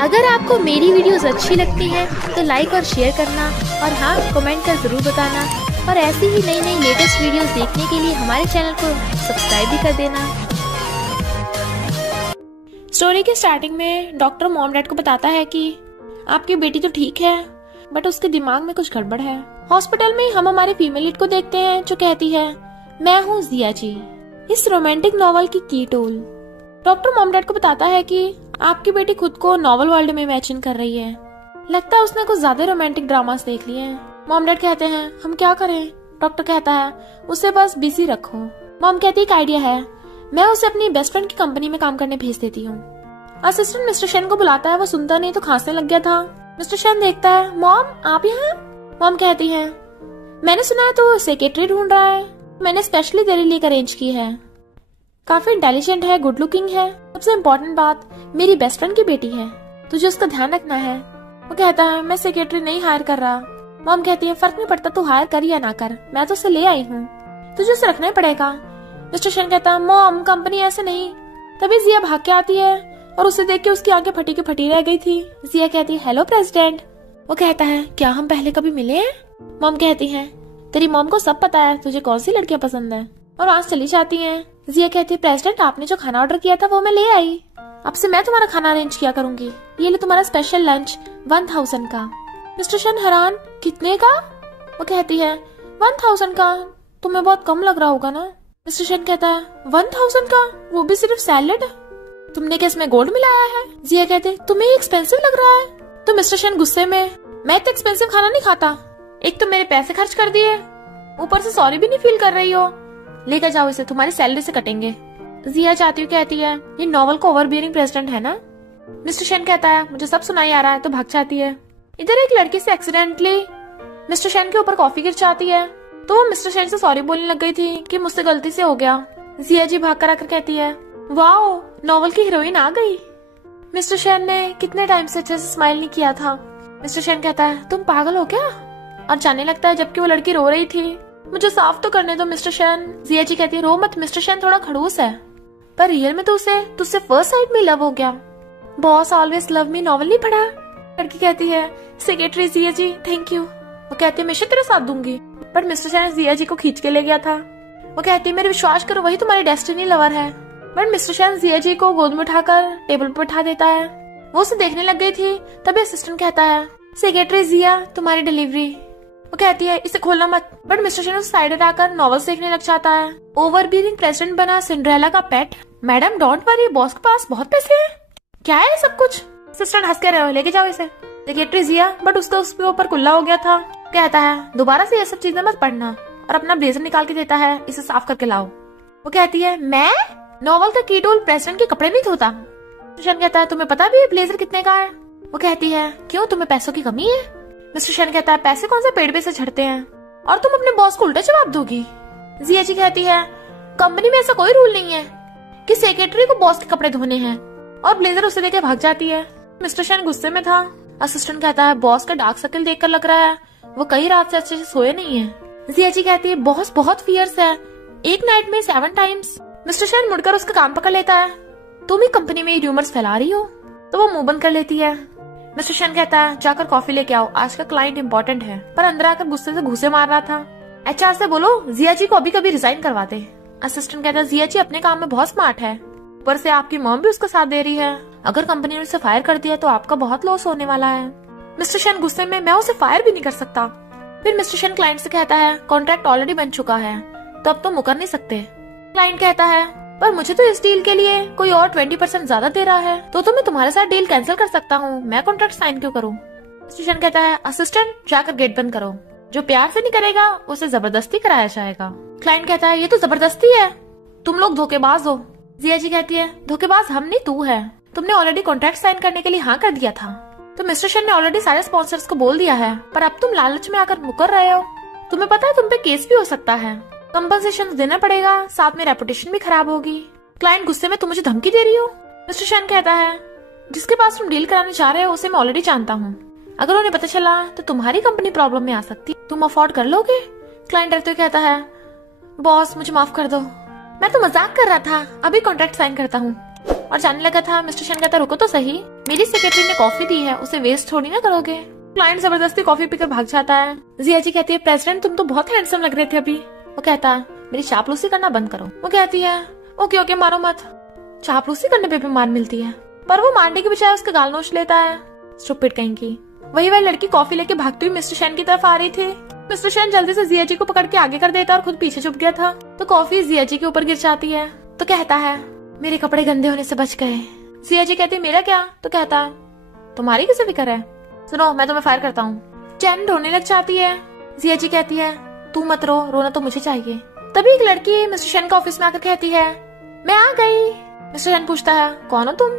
अगर आपको मेरी वीडियोस अच्छी लगती हैं तो लाइक और शेयर करना और हाँ कमेंट कर जरूर बताना और ऐसी ही नई नई लेटेस्ट वीडियोस देखने के लिए हमारे चैनल को सब्सक्राइब भी कर देना। स्टोरी के स्टार्टिंग में डॉक्टर मॉम डैड को बताता है कि आपकी बेटी तो ठीक है बट उसके दिमाग में कुछ गड़बड़ है। हॉस्पिटल में हम हमारे फीमेल लीड को देखते हैं जो कहती है मैं हूँ जिया जी, इस रोमांटिक नॉवल की की टूल। डॉक्टर मॉम डैड को बताता है कि आपकी बेटी खुद को नॉवल वर्ल्ड में इमेजिन कर रही है, लगता है उसने कुछ ज्यादा रोमांटिक ड्रामास देख लिए हैं। मॉम डैड कहते हैं हम क्या करें? डॉक्टर कहता है उसे बस बिजी रखो। मॉम कहती है एक आइडिया है, मैं उसे अपनी बेस्ट फ्रेंड की कंपनी में काम करने भेज देती हूँ। असिस्टेंट मिस्टर शेन को बुलाता है, वो सुनता नहीं तो खांसने लग गया था। मिस्टर शेन देखता है मॉम आप यहाँ? मॉम कहती है मैंने सुना है तो सेक्रेटरी ढूंढ रहा है, मैंने स्पेशली तेरे लिए अरेंज की है, काफी इंटेलिजेंट है, गुड लुकिंग है, सबसे इम्पोर्टेंट बात मेरी बेस्ट फ्रेंड की बेटी है, तुझे उसका ध्यान रखना है। वो कहता है मैं सेक्रेटरी नहीं हायर कर रहा। मॉम कहती है फर्क नहीं पड़ता तू हायर कर या ना कर, मैं तो उसे ले आई हूँ, तुझे उसे रखना ही पड़ेगा। मिस्टर शेन कहता है मॉम कंपनी ऐसे नहीं। तभी जिया भाग के आती है और उसे देख के उसकी आंखें फटी की फटी रह गई थी। जिया कहती है हेलो प्रेसिडेंट। वो कहता है क्या हम पहले कभी मिले हैं? मॉम कहती है तेरी मॉम को सब पता है तुझे कौन सी लड़कियां पसंद है, और आज चली जाती हैं। जिया कहती है प्रेसिडेंट आपने जो खाना ऑर्डर किया था वो मैं ले आई, अब से मैं तुम्हारा खाना अरेंज किया करूंगी, ये ले तुम्हारा स्पेशल लंच 1000 का। मिस्टर शेन हैरान कितने का? वो कहती है 1000 का, तुम्हें बहुत कम लग रहा होगा ना? मिस्टर शेन कहता है 1000 का, वो भी सिर्फ सैलेड, तुमने क्या इसमें गोल्ड मिलाया है? जिया कहते तुम्हें एक्सपेंसिव लग रहा है। तो मिस्टर शेन गुस्से में मैं इतना एक्सपेंसिव खाना नहीं खाता, एक तो मेरे पैसे खर्च कर दिए, ऊपर से सॉरी भी नहीं फील कर रही हो, लेकर जाओ इसे तुम्हारी सैलरी से कटेंगे। जिया चाहती हूँ कहती है ये नॉवल का ओवरबियरिंग प्रेसिडेंट है ना? मिस्टर शेन कहता है मुझे सब सुनाई आ रहा है, तो भाग जाती है। इधर एक लड़की से एक्सीडेंटली मिस्टर शेन के ऊपर कॉफी गिर जाती है, तो वो मिस्टर शेन से सॉरी बोलने लग गई थी कि मुझसे गलती से हो गया। जिया जी भाग कर आकर कहती है वाओ नॉवल की हीरोइन आ गई। मिस्टर शेन ने कितने टाइम से अच्छे से स्माइल नहीं किया था। मिस्टर शेन कहता है तुम पागल हो क्या, और जाने लगता है जबकि वो लड़की रो रही थी। मुझे साफ तो करने दो मिस्टर शेन। जिया जी कहती है रो मत, मिस्टर शेन थोड़ा खड़ूस है, पर रियल में तो उसे तुझसे फर्स्ट साइड में लव हो गया। Boss always love me novel नहीं पढ़ा? लड़की कहती है secretary Jiya ji thank you. वो कहती है हमेशा तेरा साथ दूंगी, but mister Shane Jiya ji को खींच के ले गया था। वो कहती है मेरे विश्वास करो वही तुम्हारी डेस्टिनी लवर है, but mister Shane Jiya ji को गोद में उठाकर टेबल पर बैठा देता है। वो उसे देखने लग गई थी, तभी असिस्टेंट कहता है सेक्रेटरी जिया तुम्हारी डिलीवरी। वो कहती है इसे खोलना मत, बट मिस्टर शेन उस साइड आकर नॉवेल्स देखने लग जाता है। ओवरबियरिंग प्रेसिडेंट बना सिंड्रेला का पेट, मैडम डोंट वरी बॉस के पास बहुत पैसे हैं। क्या है सब कुछ? असिस्टेंट हंस के रहे, लेके जाओ इसे। सेक्रेटरी जिया बट उसका उसके ऊपर कुल्ला हो गया था, कहता है दोबारा से ये सब चीजें मत पढ़ना, और अपना ब्लेजर निकाल के देता है इसे साफ करके लाओ। वो कहती है मैं नॉवल का की टूल प्रेसिडेंट के कपड़े नहीं धोता। मिस्टर शेन कहता है तुम्हें पता भी है ब्लेजर कितने का है? वो कहती है क्यों तुम्हें पैसों की कमी है? मिस्टर शेन कहता है पैसे कौन से पेड़ पे से झड़ते हैं, और तुम अपने बॉस को उल्टा जवाब दोगी? जिया जी कहती है कंपनी में ऐसा कोई रूल नहीं है कि सेक्रेटरी को बॉस के कपड़े धोने हैं, और ब्लेजर उसे लेके भाग जाती है। मिस्टर शेन गुस्से में था। असिस्टेंट कहता है बॉस का डार्क सर्कल देखकर लग रहा है वो कई रात से अच्छे से सोए नहीं है। जिया जी कहती है बॉस बहुत फियर्स है, एक नाइट में 7 टाइम्स। मिस्टर शेन मुड़कर उसका काम पकड़ लेता है, तुम ही कंपनी में र्यूमर्स फैला रही हो। तो वो मुंह बंद कर लेती है। मिस्टर शेन कहता है जाकर कॉफी लेके आओ, आज का क्लाइंट इम्पोर्टेंट है, पर अंदर आकर गुस्से से घूंसे मार रहा था। एचआर से बोलो जिया जी को अभी कभी रिजाइन करवा दे। असिस्टेंट कहता है जिया जी अपने काम में बहुत स्मार्ट है, ऊपर से आपकी मॉम भी उसका साथ दे रही है, अगर कंपनी ने उसे फायर कर दिया तो आपका बहुत लॉस होने वाला है। मिस्टर शेन गुस्से में मैं उसे फायर भी नहीं कर सकता। फिर मिस्टर शेन क्लाइंट से कहता है कॉन्ट्रैक्ट ऑलरेडी बन चुका है तो अब तो मुकर नहीं सकते। क्लाइंट कहता है पर मुझे तो इस डील के लिए कोई और 20% ज्यादा दे रहा है, तो मैं तुम्हारे साथ डील कैंसिल कर सकता हूँ, मैं कॉन्ट्रैक्ट साइन क्यों करूँ? मिस्टर शेन कहता है असिस्टेंट जाकर गेट बंद करो, जो प्यार से नहीं करेगा उसे जबरदस्ती कराया जाएगा। क्लाइंट कहता है ये तो जबरदस्ती है, तुम लोग धोखेबाज हो। जिया जी कहती है धोखेबाज हम नहीं तू है, तुमने ऑलरेडी कॉन्ट्रैक्ट साइन करने के लिए हाँ कर दिया था, तो मिस्टर शेन ने ऑलरेडी सारे स्पॉन्सर्स को बोल दिया है, पर अब तुम लालच में आकर मुकर रहे हो। तुम्हें पता है तुम पे केस भी हो सकता है, कंपनसेशन देना पड़ेगा, साथ में रेपुटेशन भी खराब होगी। क्लाइंट गुस्से में तुम मुझे धमकी दे रही हो। मिस्टर शेन कहता है जिसके पास तुम डील कराने जा रहे हो उसे मैं ऑलरेडी जानता हूँ, अगर उन्हें पता चला तो तुम्हारी कंपनी प्रॉब्लम में आ सकती, तुम अफोर्ड कर लोगे? क्लाइंट डरते हुए कहता है बॉस मुझे माफ कर दो, मैं तो मजाक कर रहा था, अभी कॉन्ट्रैक्ट साइन करता हूँ। और जाने लगा था। मिस्टर शन कहता रुको तो सही, मेरी सेक्रेटरी ने कॉफी दी है, उसे वेस्ट थोड़ी ना करोगे। क्लाइंट जबरदस्ती कॉफी पीकर भाग जाता है। जिया जी कहती है प्रेसिडेंट तुम तो बहुत हैंडसम लग रहे थे अभी। वो कहता है मेरी चापलूसी करना बंद करो। वो कहती है ओके ओके मारो मत, चापलूसी करने पे भी मार मिलती है। पर वो मारने की बजाय उसके गाल नोच लेता है। स्टूपिड कहीं की। वही लड़की कॉफी लेके भागती हुई मिस्टर शन की तरफ आ रही थी। मिस्टर शन जल्दी से जिया जी को पकड़ के आगे कर देता और खुद पीछे छुप गया था। तो कॉफी जिया जी के ऊपर गिर जाती है। तो कहता है मेरे कपड़े गंदे होने से बच गए। जिया जी कहती है मेरा क्या? तो कहता है तुम्हारी किसे फिक्र है, सुनो मैं तुम्हें फायर करता हूँ। चैन रोने लग जाती है। जिया जी कहती है तू मत रो, रोना तो मुझे चाहिए। तभी एक लड़की मिस्टर शन का ऑफिस में आकर कहती है मैं आ गई। मिस्टर शन पूछता है कौन हो तुम?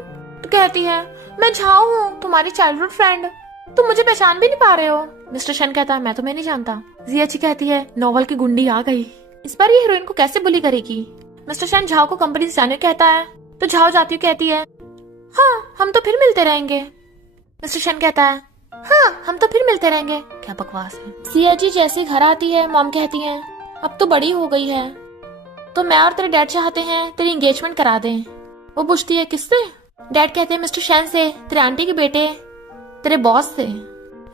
तो कहती है मैं झाओ हूँ, तुम्हारी चाइल्डहुड फ्रेंड, तुम मुझे पहचान भी नहीं पा रहे हो। मिस्टर शन कहता है मैं तुम्हें नहीं जानता। जिया जी कहती है नॉवल की गुंडी आ गई, इस बार ये हीरोइन को कैसे बुली करेगी। मिस्टर शन झाओ को कंपनी से जाने कहता है। तो झाओ जाती हुई कहती है हाँ हम तो फिर मिलते रहेंगे। मिस्टर शन कहता है हाँ हम तो फिर मिलते रहेंगे। क्या बकवास है। जिया जी जैसे घर आती है मॉम कहती है अब तो बड़ी हो गई है, तो मैं और तेरे डैड चाहते हैं तेरी एंगेजमेंट करा दें। वो पूछती है किससे? डैड कहते हैं मिस्टर शन से, तेरे आंटी के बेटे, तेरे बॉस से।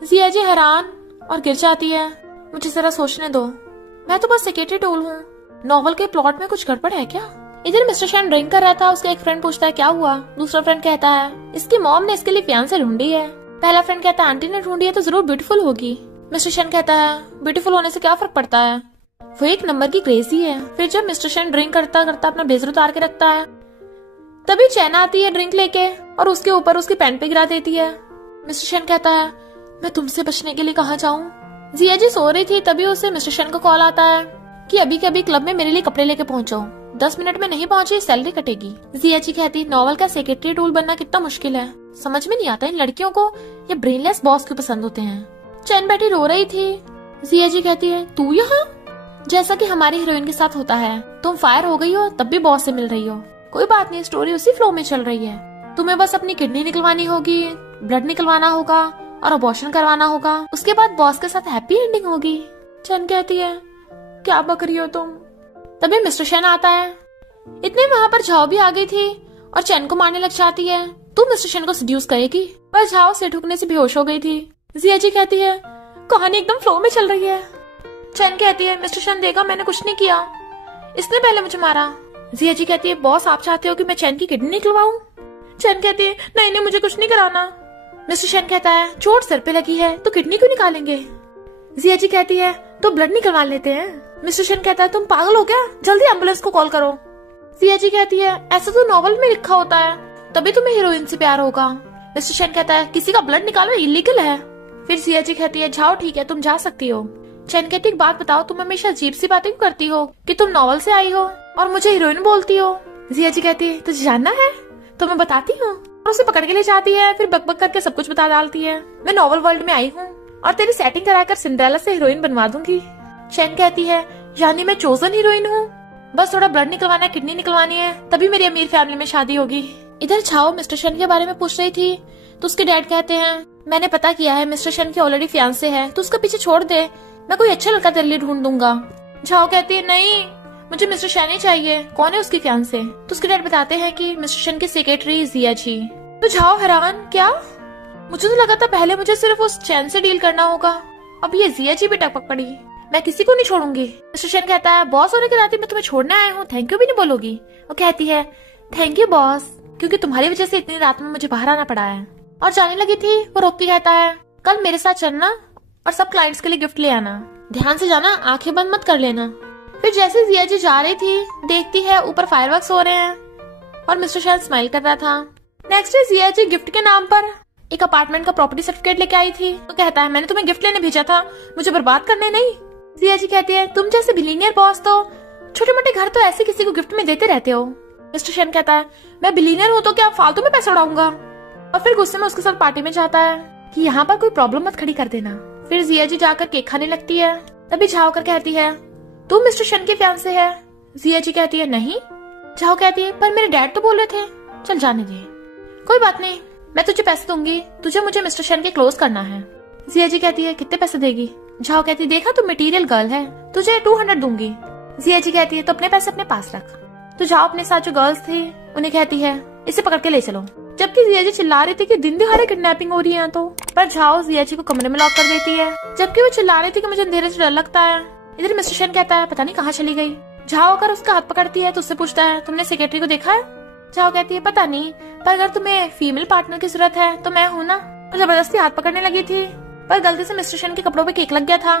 जिया जी हैरान और गिर जाती है। मुझे जरा सोचने दो, मैं तो बस सेक्रेटरी टूल हूँ, नॉवल के प्लॉट में कुछ गड़बड़ है क्या? इधर मिस्टर शन ड्रिंक कर रहा था। उसका एक फ्रेंड पूछता है क्या हुआ? दूसरा फ्रेंड कहता है इसकी मॉम ने इसके लिए फियांसे ढूंढी है। पहला फ्रेंड कहता है आंटी ने ढूंढी है तो जरूर ब्यूटीफुल होगी। मिस्टर शन कहता है ब्यूटीफुल होने से क्या फर्क पड़ता है, वो एक नंबर की क्रेजी है। फिर जब मिस्टर शन ड्रिंक करता करता अपना ब्लेजर उतार के रखता है, तभी चैन आती है ड्रिंक लेके और उसके ऊपर उसकी पैंट पे गिरा देती है। मिस्टर शन कहता है मैं तुमसे बचने के लिए कहाँ जाऊँ। जिया जी सो रही थी, तभी उसे मिस्टर शन का कॉल आता है कि अभी के अभी क्लब में मेरे लिए कपड़े लेके पहुंचो, 10 मिनट में नहीं पहुंची सैलरी कटेगी। जिया जी कहती नॉवल का सेक्रेटरी टूल बनना कितना मुश्किल है, समझ में नहीं आता इन लड़कियों को ये ब्रेनलेस बॉस क्यों पसंद होते हैं। चैन बैठी रो रही थी। जिया जी कहती है तू यहाँ? जैसा कि हमारी हीरोइन के साथ होता है, तुम फायर हो गई हो तब भी बॉस से मिल रही हो। कोई बात नहीं, स्टोरी उसी फ्लो में चल रही है। तुम्हें बस अपनी किडनी निकलवानी होगी, ब्लड निकलवाना होगा और अबॉर्शन करवाना होगा, उसके बाद बॉस के साथ हैप्पी एंडिंग होगी। चैन कहती है क्या बक रही हो तुम। तभी मिस्टर शन आता है। इतने वहाँ पर झाओ भी आ गई थी और चैन को मारने लग जाती है। तू मिस्टर शन को सड्यूस करेगी? पर झाओ से ठुकने से बेहोश हो गई थी। जिया जी कहती है कहानी एकदम फ्लो में चल रही है। चैन कहती है मिस्टर शन देखा मैंने कुछ नहीं किया, इसने पहले मुझे मारा। जिया जी कहती है बॉस आप चाहते हो कि मैं चैन की किडनी निकलवाऊं? चैन कहती है नहीं नहीं मुझे कुछ नहीं कराना। मिस्टर शन कहता है चोट सर पे लगी है तो किडनी क्यों निकालेंगे? जिया जी कहती है तो ब्लड निकलवा लेते हैं। मिस्टर शन कहता है तुम पागल हो क्या, जल्दी एम्बुलेंस को कॉल करो। जिया जी कहती है ऐसा तो नॉवल में लिखा होता है, तभी तुम्हें हीरोइन से प्यार होगा। मिस्टर शन कहता है किसी का ब्लड निकालना इलीगल है। फिर जिया जी कहती है जाओ ठीक है तुम जा सकती हो। चैन कहती एक बात बताओ, तुम हमेशा अजीब सी बातें क्यों करती हो कि तुम नॉवल से आई हो और मुझे हीरोइन बोलती हो। जिया जी कहती है तुझे जानना है तो मैं बताती हूँ, और उसे पकड़ के ले जाती है। फिर बकबक करके सब कुछ बता डालती है। मैं नॉवल वर्ल्ड में आई हूँ और तेरी सेटिंग कराकर सिंड्रेला से हीरोइन बनवा दूंगी। चैन कहती है यानी मैं चोजन हीरोइन हूँ, बस थोड़ा ब्लड निकलवाना है, किडनी निकलवानी है, तभी मेरी अमीर फैमिली में शादी होगी। इधर झाओ मिस्टर शन के बारे में पूछ रही थी तो उसके डैड कहते हैं मैंने पता किया है मिस्टर शन की ऑलरेडी फियांसे है, तो उसका पीछे छोड़ दे, मैं कोई अच्छा लड़का तेरे लिए ढूंढ दूंगा। झाओ कहती है नहीं मुझे मिस्टर शन ही चाहिए। कौन है उसकी फियांसे? तो उसके डैड बताते हैं कि मिस्टर शन की सेक्रेटरी जिया जी। तो झाओ हैरान क्या, मुझे तो लगा था पहले मुझे सिर्फ उस चैन से डील करना होगा, अब ये जिया जी भी टपक पड़ी, मैं किसी को नहीं छोड़ूंगी। मिस्टर शन कहता है बॉस होने के नाते मैं तुम्हें छोड़ने आया हूँ, थैंक यू भी नहीं बोलोगी? वो कहती है थैंक यू बॉस, क्योंकि तुम्हारी वजह से इतनी रात में मुझे बाहर आना पड़ा है। और जाने लगी थी वो रोक के कहता है कल मेरे साथ चलना और सब क्लाइंट्स के लिए गिफ्ट ले आना, ध्यान से जाना, आंखें बंद मत कर लेना। फिर जैसे जिया जी जा रही थी देखती है ऊपर फायरवर्क्स हो रहे हैं और मिस्टर शन स्माइल कर रहा था। नेक्स्ट डे जिया जी गिफ्ट के नाम पर एक अपार्टमेंट का प्रॉपर्टी सर्टिफिकेट लेके आई थी। तो कहता है मैंने तुम्हें गिफ्ट लेने भेजा था, मुझे बर्बाद करने नहीं। जिया जी कहती है तुम जैसे बिलीनियर बॉस तो छोटे मोटे घर तो ऐसे किसी को गिफ्ट में देते रहते हो। मिस्टर शन कहता है मैं बिलीनियर हूँ तो क्या फालतू में पैसा उड़ाऊंगा, और फिर गुस्से में उसके साथ पार्टी में जाता है कि यहाँ पर कोई प्रॉब्लम मत खड़ी कर देना। फिर जिया जी जाकर केक खाने लगती है। तभी झाओ कर कहती है तू मिस्टर शन के फियांसे है? जिया जी कहती है नहीं। झाओ कहती है पर मेरे डैड तो बोल रहे थे। चल जाने दे, कोई बात नहीं, मैं तुझे पैसे दूंगी, तुझे मुझे मिस्टर शन के क्लोज करना है। जिया जी कहती है कितने पैसे देगी? झाओ कहती है देखा तू मटेरियल गर्ल है, तुझे 200 दूंगी। जिया जी कहती है तो अपने पैसे अपने पास रख। तो झाओ अपने साथ जो गर्ल्स थी उन्हें कहती है इसे पकड़ के ले चलो। जबकि जियाजी चिल्ला रही थी कि दिन दिहाड़े किडनैपिंग हो रही है तो, पर झाओ जियाजी को कमरे में लॉक कर देती है। जबकि वो चिल्ला रही थी कि मुझे अंधेरे से डर लगता है। इधर मिस्टर शेन कहता है पता नहीं कहाँ चली गई। झाओ आकर उसका हाथ पकड़ती है तो उससे पूछता है तुमने सेक्रेटरी को देखा है? झाओ कहती है पता नहीं, पर अगर तुम्हें फीमेल पार्टनर की जरूरत है तो मैं हूँ ना। तो जबरदस्ती हाथ पकड़ने लगी थी, पर गलती से मिस्टर शेन के कपड़ों पे केक लग गया था।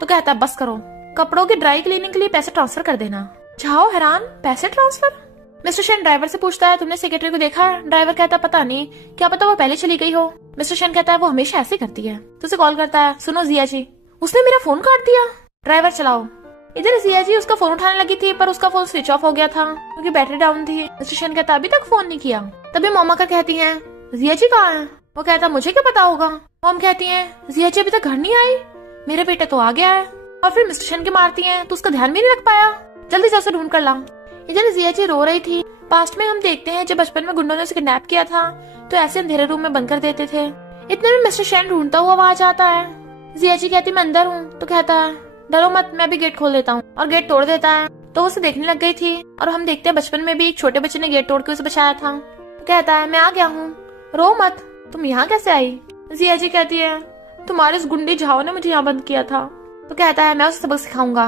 तो कहता है बस करो, कपड़ों की ड्राई क्लीनिंग के लिए पैसे ट्रांसफर कर देना। झाओ हैरान, पैसे ट्रांसफर? मिस्टर शेन ड्राइवर से पूछता है तुमने सेक्रेटरी को देखा है? ड्राइवर कहता है पता नहीं, क्या पता वो पहले चली गई हो। मिस्टर शेन कहता है वो हमेशा ऐसे करती है। तो उसे कॉल करता है सुनो जिया जी, उसने मेरा फोन काट दिया। ड्राइवर चलाओ। इधर जिया जी उसका फोन उठाने लगी थी, पर उसका फोन स्विच ऑफ हो गया था क्योंकि बैटरी डाउन थी। मिस्टर शेन कहता अभी तक फोन नहीं किया। तभी मॉम आकर कहती है जिया जी कहाँ है? वो कहता मुझे क्या पता होगा। मॉम कहती है जिया जी अभी तक घर नहीं आई, मेरे बेटे तो आ गया है। और फिर मिस्टर शेन की मारती है तो उसका ध्यान भी नहीं रख पाया, जल्दी से उसे ढूंढ कर ला। इधर जिया जी रो रही थी। पास्ट में हम देखते हैं जब बचपन में गुंडों ने उसे किडनैप किया था तो ऐसे अंधेरे रूम में बंद कर देते थे। इतने में मिस्टर शेन ढूंढता हुआ वहां आता है। जिया जी कहती मैं अंदर हूँ। तो कहता है डरो मत, मैं भी गेट खोल देता हूँ, और गेट तोड़ देता है। तो उसे देखने लग गई थी, और हम देखते हैं बचपन में भी एक छोटे बच्चे ने गेट तोड़ के उसे बचाया था। तो कहता है मैं आ गया हूँ, रो मत, तुम यहाँ कैसे आई? जिया जी कहती है तुम्हारे उस गुंडे झाओ ने मुझे यहाँ बंद किया था। तो कहता है मैं उसे सबक सिखाऊंगा,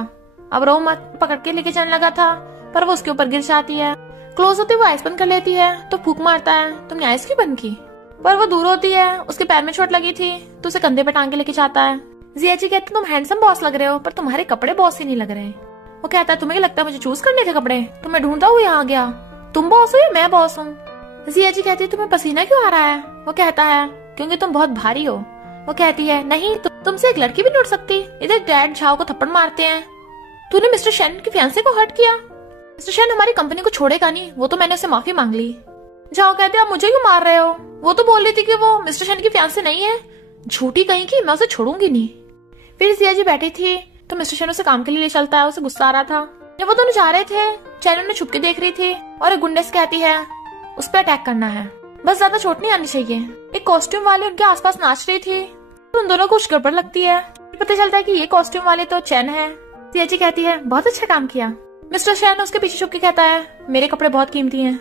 अब रो मत। पकड़ के लेके जाने लगा था, पर वो उसके ऊपर गिर जाती है। क्लोज होते हुए आइस बंद कर लेती है तो फूक मारता है तुमने आइस क्यों बंद की? पर वो दूर होती है, उसके पैर में चोट लगी थी तो उसे कंधे पे टांग के लेके जाता है। जिया जी कहते तुम हैंडसम बॉस लग रहे हो, पर तुम्हारे कपड़े बॉस ही नहीं लग रहे। वो कहता है तुम्हें क्या लगता है मुझे चूज करने थे कपड़े? तो मैं ढूंढता हुआ यहाँ गया, तुम बॉस हो या मैं बॉस हूँ? जिया जी कहती है तुम्हें पसीना क्यों आ रहा है? वो कहता है क्योंकि तुम बहुत भारी हो। वो कहती है नहीं, तुमसे एक लड़की भी नहीं उठ सकती। इधर डैड झाओ को थप्पड़ मारते हैं तूने मिस्टर शेन के फियांसे को हर्ट किया। मिस्टर शेन हमारी कंपनी को छोड़ेगा नहीं, वो तो मैंने उसे माफी मांग ली। झाओ कहते आप मुझे क्यों मार रहे हो? वो तो बोल रही थी कि वो मिस्टर शेन की फियांसे नहीं है। झूठी कहीं की, मैं उसे छोड़ूंगी नहीं। फिर जिया जी बैठी थी तो मिस्टर शेन उसे काम के लिए ले चलता है। उसे गुस्सा आ रहा था। जब वो दोनों जा रहे थे, चैन उन्हें छुप के देख रही थी और एक गुंडे से कहती है उस पर अटैक करना है, बस ज्यादा चोट नहीं आनी चाहिए। एक कॉस्ट्यूम वाले उनके आसपास नाच रही थी तो उन दोनों को कुछ गड़बड़ लगती है। पता चलता है कि ये कॉस्ट्यूम वाले तो चैन है। जिया जी कहती है बहुत अच्छा काम किया। मिस्टर शेन उसके पीछे छुप के कहता है मेरे कपड़े बहुत कीमती हैं।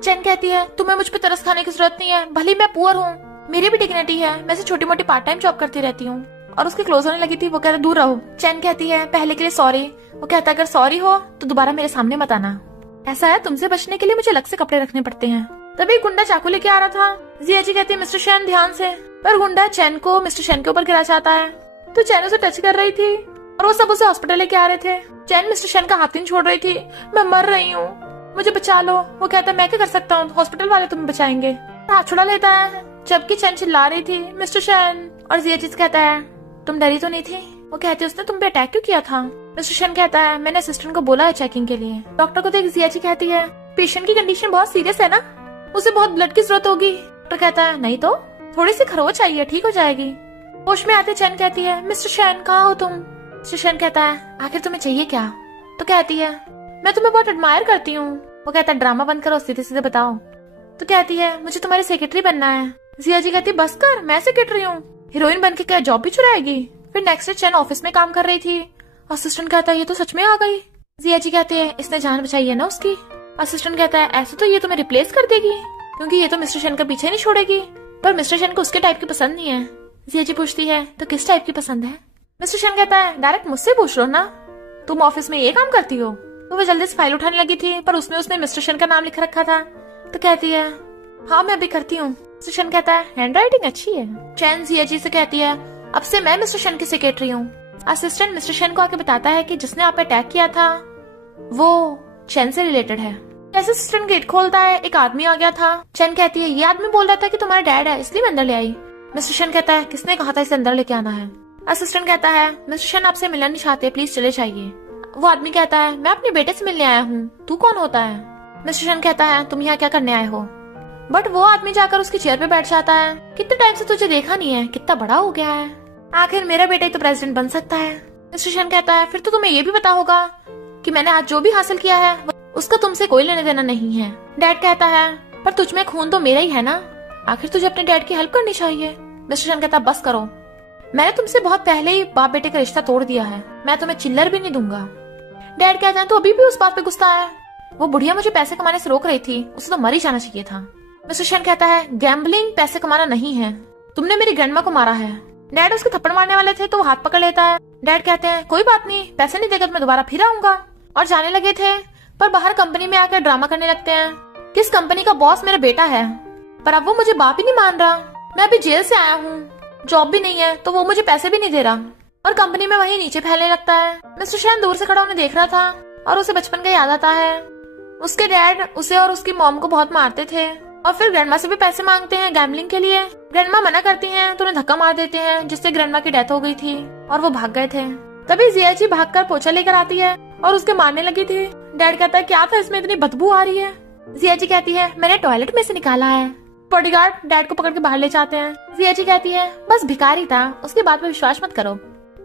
चैन कहती है तुम्हें मुझ पे तरस खाने की जरूरत नहीं है, भले मैं पुअर हूँ, मेरी भी डिग्निटी है, मैं छोटी मोटी पार्ट टाइम जॉब करती रहती हूँ। और उसके क्लोज होने लगी थी। वो कहता दूर रहो। चैन कहती है पहले के लिए सॉरी। वो कहता अगर सॉरी हो तो दोबारा मेरे सामने मत आना। ऐसा है तुमसे बचने के लिए मुझे अलग से कपड़े रखने पड़ते हैं। तभी गुंडा चाकू लेके आ रहा था। जिया जी कहती है मिस्टर शेन ध्यान से, पर गुंडा चैन को मिस्टर शेन के ऊपर गिरा चाहता है। तो चैन उसे टच कर रही थी और वो सब उसे हॉस्पिटल लेके आ रहे थे। चैन मिस्टर शेन का हाथ नहीं छोड़ रही थी। मैं मर रही हूँ, मुझे बचा लो। वो कहता है मैं क्या कर सकता हूँ, हॉस्पिटल वाले तुम्हें बचाएंगे। हाथ छुड़ा लेता है, जबकि चैन चिल्ला रही थी मिस्टर शेन। और जिया जी कहता है तुम डरी तो नहीं थी? वो कहती है उसने तुम पे अटैक क्यों किया था? मिस्टर शेन कहता है मैंने असिस्टेंट को बोला है चेकिंग के लिए। डॉक्टर को देख जिया जी कहती है पेशेंट की कंडीशन बहुत सीरियस है ना, उसे बहुत ब्लड की जरूरत होगी। डॉक्टर कहता है नहीं तो थोड़ी सी खरोच चाहिए, ठीक हो जाएगी। होश में आते चैन कहती है मिस्टर शेन कहाँ हो तुम? मिस्टर शेन कहता है आखिर तुम्हें चाहिए क्या? तो कहती है मैं तुम्हें बहुत एडमायर करती हूँ। वो कहता है ड्रामा बंद करो, सीधे सीधे बताओ। तो कहती है मुझे तुम्हारी सेक्रेटरी बनना है। जिया जी कहती है बस कर, मैं सेक्रेटरी हूँ, हीरोइन बन के क्या जॉब भी चुराएगी? फिर नेक्स्ट डे चैन ऑफिस में काम कर रही थी। असिस्टेंट कहता है ये तो सच में आ गई। जिया जी कहते हैं इसने जान बचाई है ना उसकी। असिस्टेंट कहता है ऐसे तो ये तुम्हें रिप्लेस कर देगी, क्योंकि ये तो मिस्टर शेन का पीछे नहीं छोड़ेगी। पर मिस्टर शेन को उसके टाइप की पसंद नहीं है। जिया जी पूछती है तो किस टाइप की पसंद है? मिस्टर शेन कहता है डायरेक्ट मुझसे पूछ लो ना, तुम ऑफिस में ये काम करती हो। तो वो जल्दी से फाइल उठाने लगी थी, पर उसमें उसने मिस्टर शेन का नाम लिख रखा था। तो कहती है हाँ मैं भी करती हूँ। मिस्टर शेन कहता है हैंड राइटिंग अच्छी है। चैन जिया जी से कहती है अब से मैं मिस्टर शेन की सेक्रेटरी हूँ। असिस्टेंट मिस्टर शेन को आके बताता है कि जिसने आप पे अटैक किया था वो चैन से रिलेटेड है। जैसे असिस्टेंट गेट खोलता है एक आदमी आ गया था। चैन कहती है ये आदमी बोल रहा था कि तुम्हारा डैड है, इसलिए मैं अंदर ले आई। मिस्टर शेन कहता है किसने कहा था इसे अंदर लेके आना है? असिस्टेंट कहता है मिस्टर शेन आपसे मिलना नहीं चाहते, प्लीज चले जाइए। वो आदमी कहता है मैं अपने बेटे से मिलने आया हूँ, तू कौन होता है? मिस्टर शेन कहता है तुम यहाँ क्या करने आए हो? बट वो आदमी जाकर उसकी चेयर पे बैठ जाता है। कितने टाइम से तुझे देखा नहीं है, कितना बड़ा हो गया है, आखिर मेरा बेटा ही तो प्रेसिडेंट बन सकता है। मिस्टर शेन कहता है फिर तो तुम्हें ये भी पता होगा कि मैंने आज जो भी हासिल किया है उसका तुमसे कोई लेने देना नहीं है। डैड कहता है पर तुझ में खून तो मेरा ही है ना, आखिर तुझे अपने डैड की हेल्प करनी चाहिए। मिस्टर शेन कहता है बस करो, मैंने तुमसे बहुत पहले ही बाप बेटे का रिश्ता तोड़ दिया है, मैं तुम्हें चिल्लर भी नहीं दूंगा। डैड कहता है तो अभी भी उस बात पे गुस्सा है। वो बुढ़िया मुझे पैसे कमाने से रोक रही थी, उसे तो मर ही जाना चाहिए था। मिस्टर शेन कहता है गैम्बलिंग पैसे कमाना नहीं है, तुमने मेरी ग्रैंडमा को मारा है। डैड उसके थप्पड़ मारने वाले थे तो वो हाथ पकड़ लेता है। डैड कहते हैं कोई बात नहीं, पैसे नहीं देगा तो मैं दोबारा फिर आऊंगा। और जाने लगे थे, पर बाहर कंपनी में आकर ड्रामा करने लगते हैं। किस कंपनी का बॉस मेरा बेटा है, पर अब वो मुझे बाप ही नहीं मान रहा। मैं अभी जेल से आया हूँ, जॉब भी नहीं है, तो वो मुझे पैसे भी नहीं दे रहा। और कंपनी में वही नीचे फैलने लगता है। मिस्टर शेन दूर से खड़ा उन्हें देख रहा था और उसे बचपन का याद आता है। उसके डैड उसे और उसकी मॉम को बहुत मारते थे और फिर ग्रैंडमा से भी पैसे मांगते हैं गैम्बलिंग के लिए। ग्रैंडमा मना करती हैं तो उन्हें धक्का मार देते हैं, जिससे ग्रैंडमा की डेथ हो गई थी और वो भाग गए थे। तभी जिया जी भागकर पोछा लेकर आती है और उसके मारने लगी थी। डैड कहता है क्या था इसमें, इतनी बदबू आ रही है। जिया जी कहती है मैंने टॉयलेट में से निकाला है। बॉडीगार्ड डैड को पकड़ के बाहर ले जाते हैं। जिया जी कहती है बस भिखारी था, उसकी बात पे विश्वास मत करो।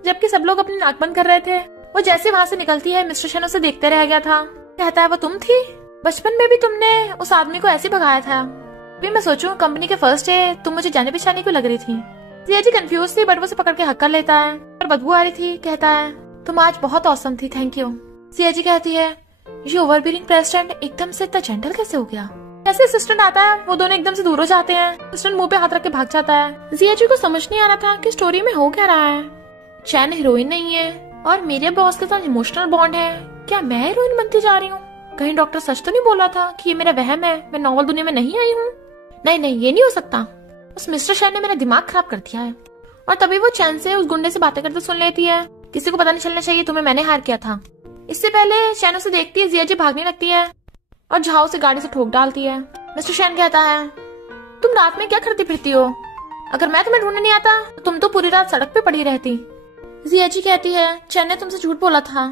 जबकि सब लोग अपनी नाक बंद कर रहे थे। वो जैसे वहाँ से निकलती है, मिस्टर शेन उसे देखते रह गया था। कहता है वो तुम थी, बचपन में भी तुमने उस आदमी को ऐसे भगाया था। अभी मैं सोचूं कंपनी के फर्स्ट डे तुम मुझे जाने पहचाने क्यों लग रही थी। जिया जी कंफ्यूज थी, बट वो उसे पकड़ के हक कर लेता है। पर बदबू आ रही थी। कहता है तुम आज बहुत औसम थी, थैंक यू। जिया जी कहती है ये ओवरबीरिंग प्रेसिडेंट एकदम से इतना जेंटल कैसे हो गया। जैसे असिस्टेंट आता है वो दोनों एकदम से दूर हो जाते हैं। असिस्टेंट मुंह पे हाथ रख के भाग जाता है। जिया जी को समझ नहीं आ रहा था कि स्टोरी में हो क्या रहा है। चैन हीरोइन नहीं है और मेरे बॉस के साथ इमोशनल बॉन्ड है। क्या मैं हीरोइन बनती जा रही हूँ? कहीं डॉक्टर सच तो नहीं बोला था कि ये मेरा वहम है, मैं नॉवल दुनिया में नहीं आई हूँ? नहीं, ये नहीं हो सकता। उस मिस्टर शेन ने मेरा दिमाग खराब कर दिया है। और तभी वो चैन से उस गुंडे से बातें करते सुन लेती है। किसी को पता नहीं चलना चाहिए, तुम्हें मैंने हायर किया था। इससे पहले चैन उसे देखती है, जिया जी भागने लगती है और झाओ से गाड़ी से ठोक डालती है। मिस्टर शेन कहता है तुम रात में क्या करती फिरती हो? अगर मैं तुम्हें ढूंढने नहीं आता तो तुम तो पूरी रात सड़क पे पड़ी रहती। जिया जी कहती है चैन ने तुमसे झूठ बोला था।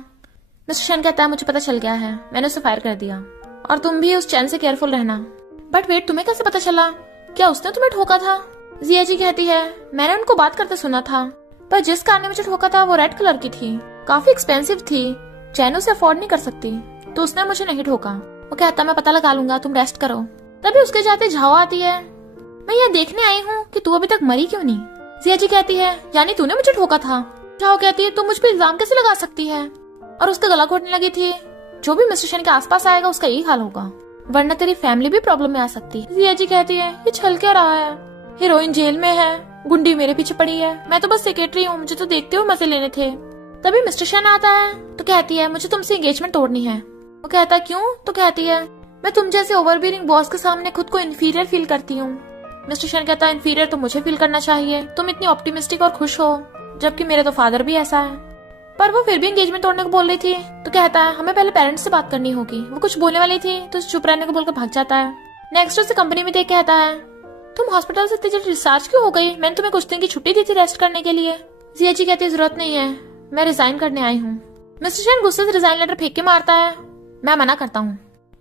मिस्टर शेन कहता है मुझे पता चल गया है, मैंने उसे फायर कर दिया और तुम भी उस चैन से केयरफुल रहना। बट वेट, तुम्हें कैसे पता चला? क्या उसने तुम्हें ठोका था? जिया जी कहती है मैंने उनको बात करते सुना था, पर जिस कार ने मुझे ठोका था वो रेड कलर की थी, काफी एक्सपेंसिव थी, चैन उसे अफोर्ड नहीं कर सकती, तो उसने मुझे नहीं ठोका। वो कहता मैं पता लगा लूंगा, तुम रेस्ट करो। तभी उसके जाते झाओ आती है। मैं ये देखने आई हूँ कि तू अभी तक मरी क्यों नहीं। जिया जी कहती है यानी तूने मुझे ठोका था। झाओ कहती है तुम मुझ पे इल्जाम कैसे लगा सकती है, और उसका गला घोटने लगी थी। जो भी मिस्टर शेन के आसपास आएगा उसका यही हाल होगा, वरना तेरी फैमिली भी प्रॉब्लम में आ सकती है। जिया जी कहती है ये छल क्या रहा है, हीरोइन जेल में है, गुंडी मेरे पीछे पड़ी है, मैं तो बस सेक्रेटरी हूँ, मुझे तो देखते हुए मजे लेने थे। तभी मिस्टर शेन आता है तो कहती है मुझे तुमसे एंगेजमेंट तोड़नी है। वो कहता है क्यों? तो कहती है मैं तुम जैसे ओवरबीरिंग बॉस के सामने खुद को इन्फीरियर फील करती हूँ। मिस्टर शेन कहता है इन्फीरियर तो मुझे फील करना चाहिए, तुम इतनी ऑप्टिमिस्टिक और खुश हो, जबकि मेरे तो फादर भी ऐसा है। पर वो फिर भी एंगेजमेंट तोड़ने को बोल रही थी। तो कहता है हमें पहले पेरेंट्स से बात करनी होगी। वो कुछ बोलने वाली थी तो चुप रहने को बोलकर भाग जाता है। नेक्स्ट उसे कंपनी में देख कहता है तुम हॉस्पिटल से इतनी जल्दी डिस्चार्ज क्यों हो गई? मैंने तुम्हें कुछ दिन की छुट्टी दी थी रेस्ट करने के लिए। जिया जी कहती है जरूरत नहीं है, मैं रिजाइन करने आई हूँ। मिस्टर शेन गुस्से से रिजाइन लेटर फेंक के मारता है। मैं मना करता हूँ,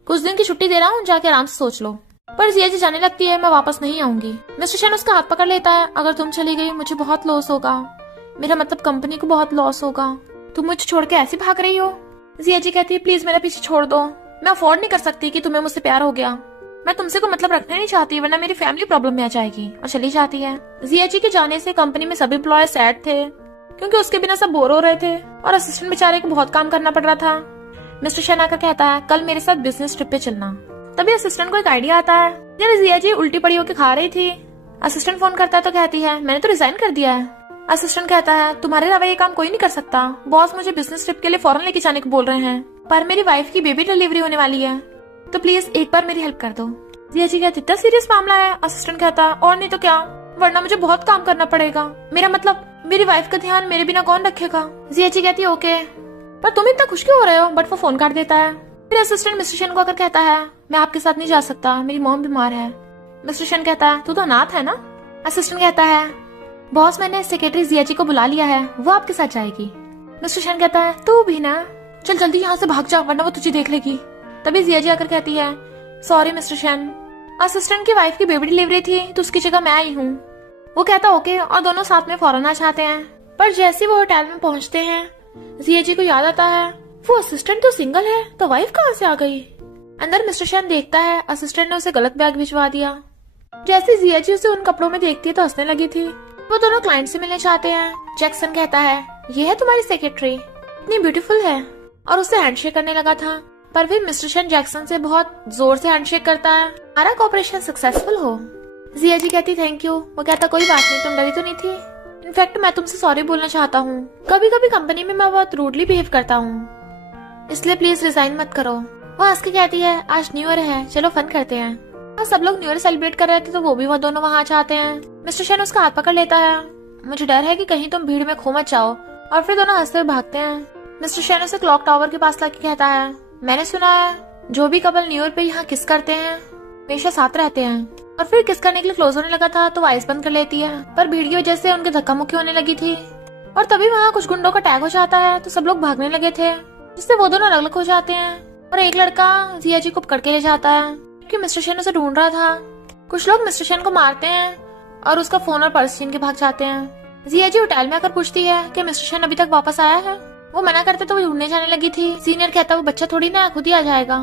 कुछ दिन की छुट्टी दे रहा हूँ, जाके आराम से सोच लो। पर जिया जी जाने लगती है मैं वापस नहीं आऊंगी। मिस्टर शेन उसका हाथ पकड़ लेता है। अगर तुम चली गई मुझे बहुत लॉस होगा, मेरा मतलब कंपनी को बहुत लॉस होगा। तुम मुझे छोड़ के ऐसे भाग रही हो। जिया जी कहती है प्लीज मेरा पीछे छोड़ दो, मैं अफोर्ड नहीं कर सकती कि तुम्हें मुझसे प्यार हो गया। मैं तुमसे को मतलब रखना नहीं चाहती, वरना मेरी फैमिली प्रॉब्लम में आ जाएगी। और चली जाती है। जिया जी के जाने से कंपनी में सभी एम्प्लॉय सैड थे, क्योंकि उसके बिना सब बोर हो रहे थे और असिस्टेंट बेचारे को बहुत काम करना पड़ रहा था। मिस्टर शेन आकर कहता है कल मेरे साथ बिजनेस ट्रिप पे चलना। तभी असिस्टेंट को एक आइडिया आता है। जब जिया जी उल्टी पड़ी होकर खा रही थी, असिस्टेंट फोन करता है तो कहती है मैंने तो रिजाइन कर दिया है। असिस्टेंट कहता है तुम्हारे अलावा ये काम कोई नहीं कर सकता, बॉस मुझे बिजनेस ट्रिप के लिए फॉरेन लेके जाने को बोल रहे हैं, पर मेरी वाइफ की बेबी डिलीवरी होने वाली है, तो प्लीज एक बार मेरी हेल्प कर दो। जिया जी कहती इतना सीरियस मामला है? असिस्टेंट कहता और नहीं तो क्या, वरना मुझे बहुत काम करना पड़ेगा, मेरा मतलब मेरी वाइफ का ध्यान मेरे बिना कौन रखेगा। जिया जी कहती है ओके, पर तुम इतना खुश क्यों हो रहे हो? बट वो फोन काट देता है। फिर असिस्टेंट मिस्टर शेन को आकर कहता है मैं आपके साथ नहीं जा सकता, मेरी मॉम बीमार है। मिस्टर शेन कहता है तू तो अनाथ है ना। असिस्टेंट कहता है बॉस मैंने सेक्रेटरी जिया जी को बुला लिया है, वो आपके साथ जाएगी। मिस्टर शेन कहता है तू भी ना, चल जल्दी यहाँ से भाग जा वरना वो तुझे देख लेगी। तभी जिया जी आकर कहती है सॉरी मिस्टर शेन, असिस्टेंट की वाइफ की बेबी डिलीवरी थी तो उसकी जगह मैं आई हूँ। वो कहता ओके और दोनों साथ में फौरन आ जाते हैं। पर जैसे वो होटल में पहुँचते हैं जिया जी को याद आता है वो असिस्टेंट तो सिंगल है, तो वाइफ कहाँ से आ गई। अंदर मिस्टर शेन देखता है असिस्टेंट ने उसे गलत बैग भिजवा दिया। जैसे जिया जी उसे उन कपड़ों में देखती है तो हंसने लगी थी। वो दोनों क्लाइंट से मिलने चाहते हैं। जैक्सन कहता है ये है तुम्हारी सेक्रेटरी, इतनी ब्यूटीफुल है, और उससे हैंडशेक करने लगा था। पर फिर मिस्टर शन जैक्सन से बहुत जोर से हैंडशेक करता है। हमारा कॉपरेशन सक्सेसफुल हो। जिया जी कहती थैंक यू। वो कहता कोई बात नहीं, तुम डरी तो नहीं थी। इनफैक्ट मैं तुमसे सॉरी बोलना चाहता हूँ। कभी कभी कंपनी में मैं बहुत रूडली बिहेव करता हूँ, इसलिए प्लीज रिजाइन मत करो। वो हंस के कहती है आज न्यू ईयर है, चलो फन करते हैं। सब लोग न्यू ईयर सेलिब्रेट कर रहे थे तो वो भी वो दोनों वहाँ चाहते हैं। मिस्टर शन उसका हाथ पकड़ लेता है। मुझे डर है कि कहीं तुम भीड़ में खो मत जाओ। और फिर दोनों हंसते हुए भागते हैं। मिस्टर शन उसे क्लॉक टावर के पास लाके कहता है मैंने सुना है जो भी कपल न्यू ईयर पे यहाँ किस करते हैं हमेशा साथ रहते हैं। और फिर किस करने के लिए क्लोज होने लगा था तो वो आइस बंद कर लेती है, पर भीड़ की वजह से उनके धक्का मुक्की होने लगी थी। और तभी वहाँ कुछ गुंडों का अटैक हो जाता है तो सब लोग भागने लगे थे, जिससे वो दोनों अलग अलग हो जाते हैं। और एक लड़का जिया जी को पकड़ के ले जाता है क्योंकि मिस्टर शन उसे ढूंढ रहा था। कुछ लोग मिस्टर शन को मारते हैं और उसका फोन और पर्स छीन के भाग जाते हैं। जिया जी होटल में आकर पूछती है कि मिस्टर शन अभी तक वापस आया है। वो मना करते तो वो ढूंढने जाने लगी थी। सीनियर कहता वो बच्चा थोड़ी ना खुद ही आ जाएगा।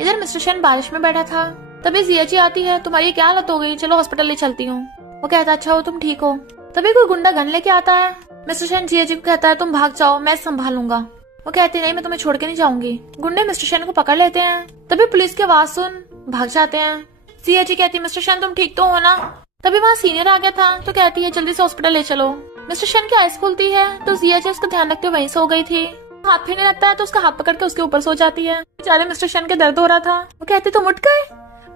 इधर मिस्टर शन बारिश में बैठा था, तभी जिया जी आती है तुम्हारी क्या हालत हो गई, चलो हॉस्पिटल ले चलती हूँ। वो कहता अच्छा हो तुम ठीक हो। तभी कोई गुंडा गन लेके आता है। मिस्टर शन जिया जी को कहता है तुम भाग जाओ, मैं संभालूंगा। वो कहती नहीं मैं तुम्हें छोड़ के नहीं जाऊंगी। गुंडे मिस्टर शन को पकड़ लेते हैं। तभी पुलिस की आवाज सुन भाग जाते हैं। जिया जी कहती मिस्टर शन तुम ठीक तो हो ना। तभी वहाँ सीनियर आ गया था तो कहती है जल्दी से हॉस्पिटल ले चलो। मिस्टर शन की आइस खुलती है तो जिया जी उसका ध्यान रखते वहीं सो गई थी। हाथ फेंकने लगता है तो उसका हाथ पकड़ के उसके ऊपर सो जाती है। बेचारे मिस्टर शन के दर्द हो रहा था। वो कहती तुम उठ गए,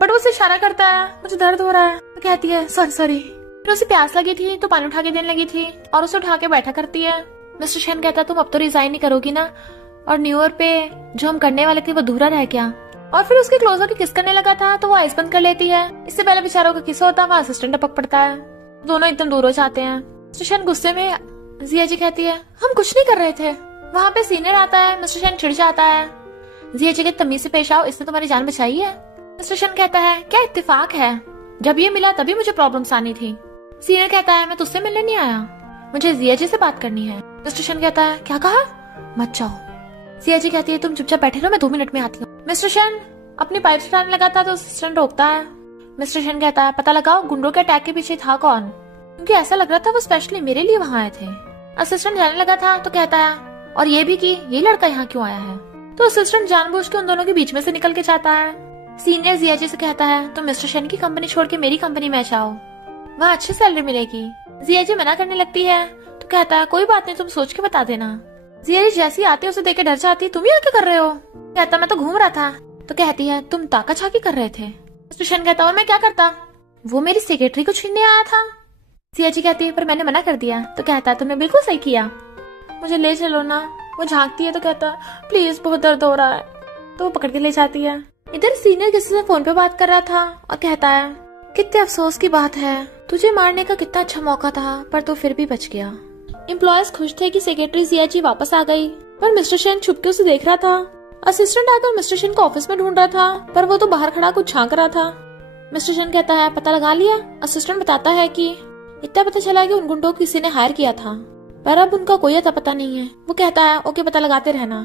बट वो उसे इशारा करता है मुझे दर्द हो रहा है। तो कहती है सॉरी। फिर उसे प्यास लगी थी तो पानी उठा के देने लगी थी और उसे उठा के बैठा करती है। मिस्टर शन कहता तुम अब तो रिजाइन नहीं करोगी ना, और न्यू ईयर पे जो हम करने वाले थे वो अधूरा रह गया। और फिर उसके क्लोज होकर किस करने लगा था तो वो आइस बंद कर लेती है। इससे पहले बेचारों का किस होता है वहाँ असिस्टेंट टपक पड़ता है। दोनों एकदम दूर हो जाते हैं। मिस्टर शन गुस्से में जिया जी कहती है हम कुछ नहीं कर रहे थे। वहाँ पे सीनियर आता है। मिस्टर शन चिढ़ जाता है। जिया जी के तमीज से पेश आओ, इसने तुम्हारी जान बचाई है। मिस्टर शन कहता है क्या इत्तेफाक है, जब ये मिला तभी मुझे प्रॉब्लम्स आनी थी। सीनियर कहता है मैं तुझसे मिलने नहीं आया, मुझे जिया जी से बात करनी है। मिस्टर शन कहता है क्या कहा, मत जाओ। जिया जी कहती है तुम चुपचाप बैठे रहो, मैं 2 मिनट में आती हूँ। मिस्टर शन अपनी पाइप चलाने लगा था तो असिस्टेंट रोकता है। मिस्टर शन कहता है पता लगाओ गुंडों के अटैक के पीछे था कौन, क्योंकि ऐसा लग रहा था वो स्पेशली मेरे लिए वहाँ आए थे। असिस्टेंट जाने लगा था तो कहता है और ये भी कि ये लड़का यहाँ क्यों आया है। तो असिस्टेंट जानबूझ के उन दोनों के बीच में से निकल के जाता है। सीनियर जिया जी से कहता है तुम मिस्टर शन की कंपनी छोड़ के मेरी कंपनी में जाओ, वहाँ अच्छी सैलरी मिलेगी। जिया जी मना करने लगती है तो कहता है कोई बात नहीं तुम सोच के बता देना। जिया जी जैसी आती है उसे देख के डर जाती, तुम यहाँ क्या कर रहे हो। कहता मैं तो घूम रहा था। तो कहती है तुम ताका झाकी कर रहे थे। मिस्टर शन कहता और मैं क्या करता, वो मेरी सेक्रेटरी को छीनने आया था। जिया जी कहती है पर मैंने मना कर दिया। तो कहता तुमने बिल्कुल सही किया, मुझे ले चलो ना। वो झांकती है तो कहता प्लीज बहुत दर्द हो रहा है। तो वो पकड़ के ले जाती है। इधर सीनियर किसी से फोन पे बात कर रहा था और कहता है कितने अफसोस की बात है, तुझे मारने का कितना अच्छा मौका था पर तू फिर भी बच गया। एम्प्लॉयज खुश थे कि सेक्रेटरी जिया जी वापस आ गई, पर मिस्टर शन छुप के उसे देख रहा था। असिस्टेंट आकर मिस्टर शन को ऑफिस में ढूंढ रहा था, पर वो तो बाहर खड़ा कुछ झांक रहा था। मिस्टर शन कहता है पता लगा लिया। असिस्टेंट बताता है कि इतना पता चला कि उन गुंडों को किसी ने हायर किया था, पर अब उनका कोई अता पता नहीं है। वो कहता है ओके पता लगाते रहना,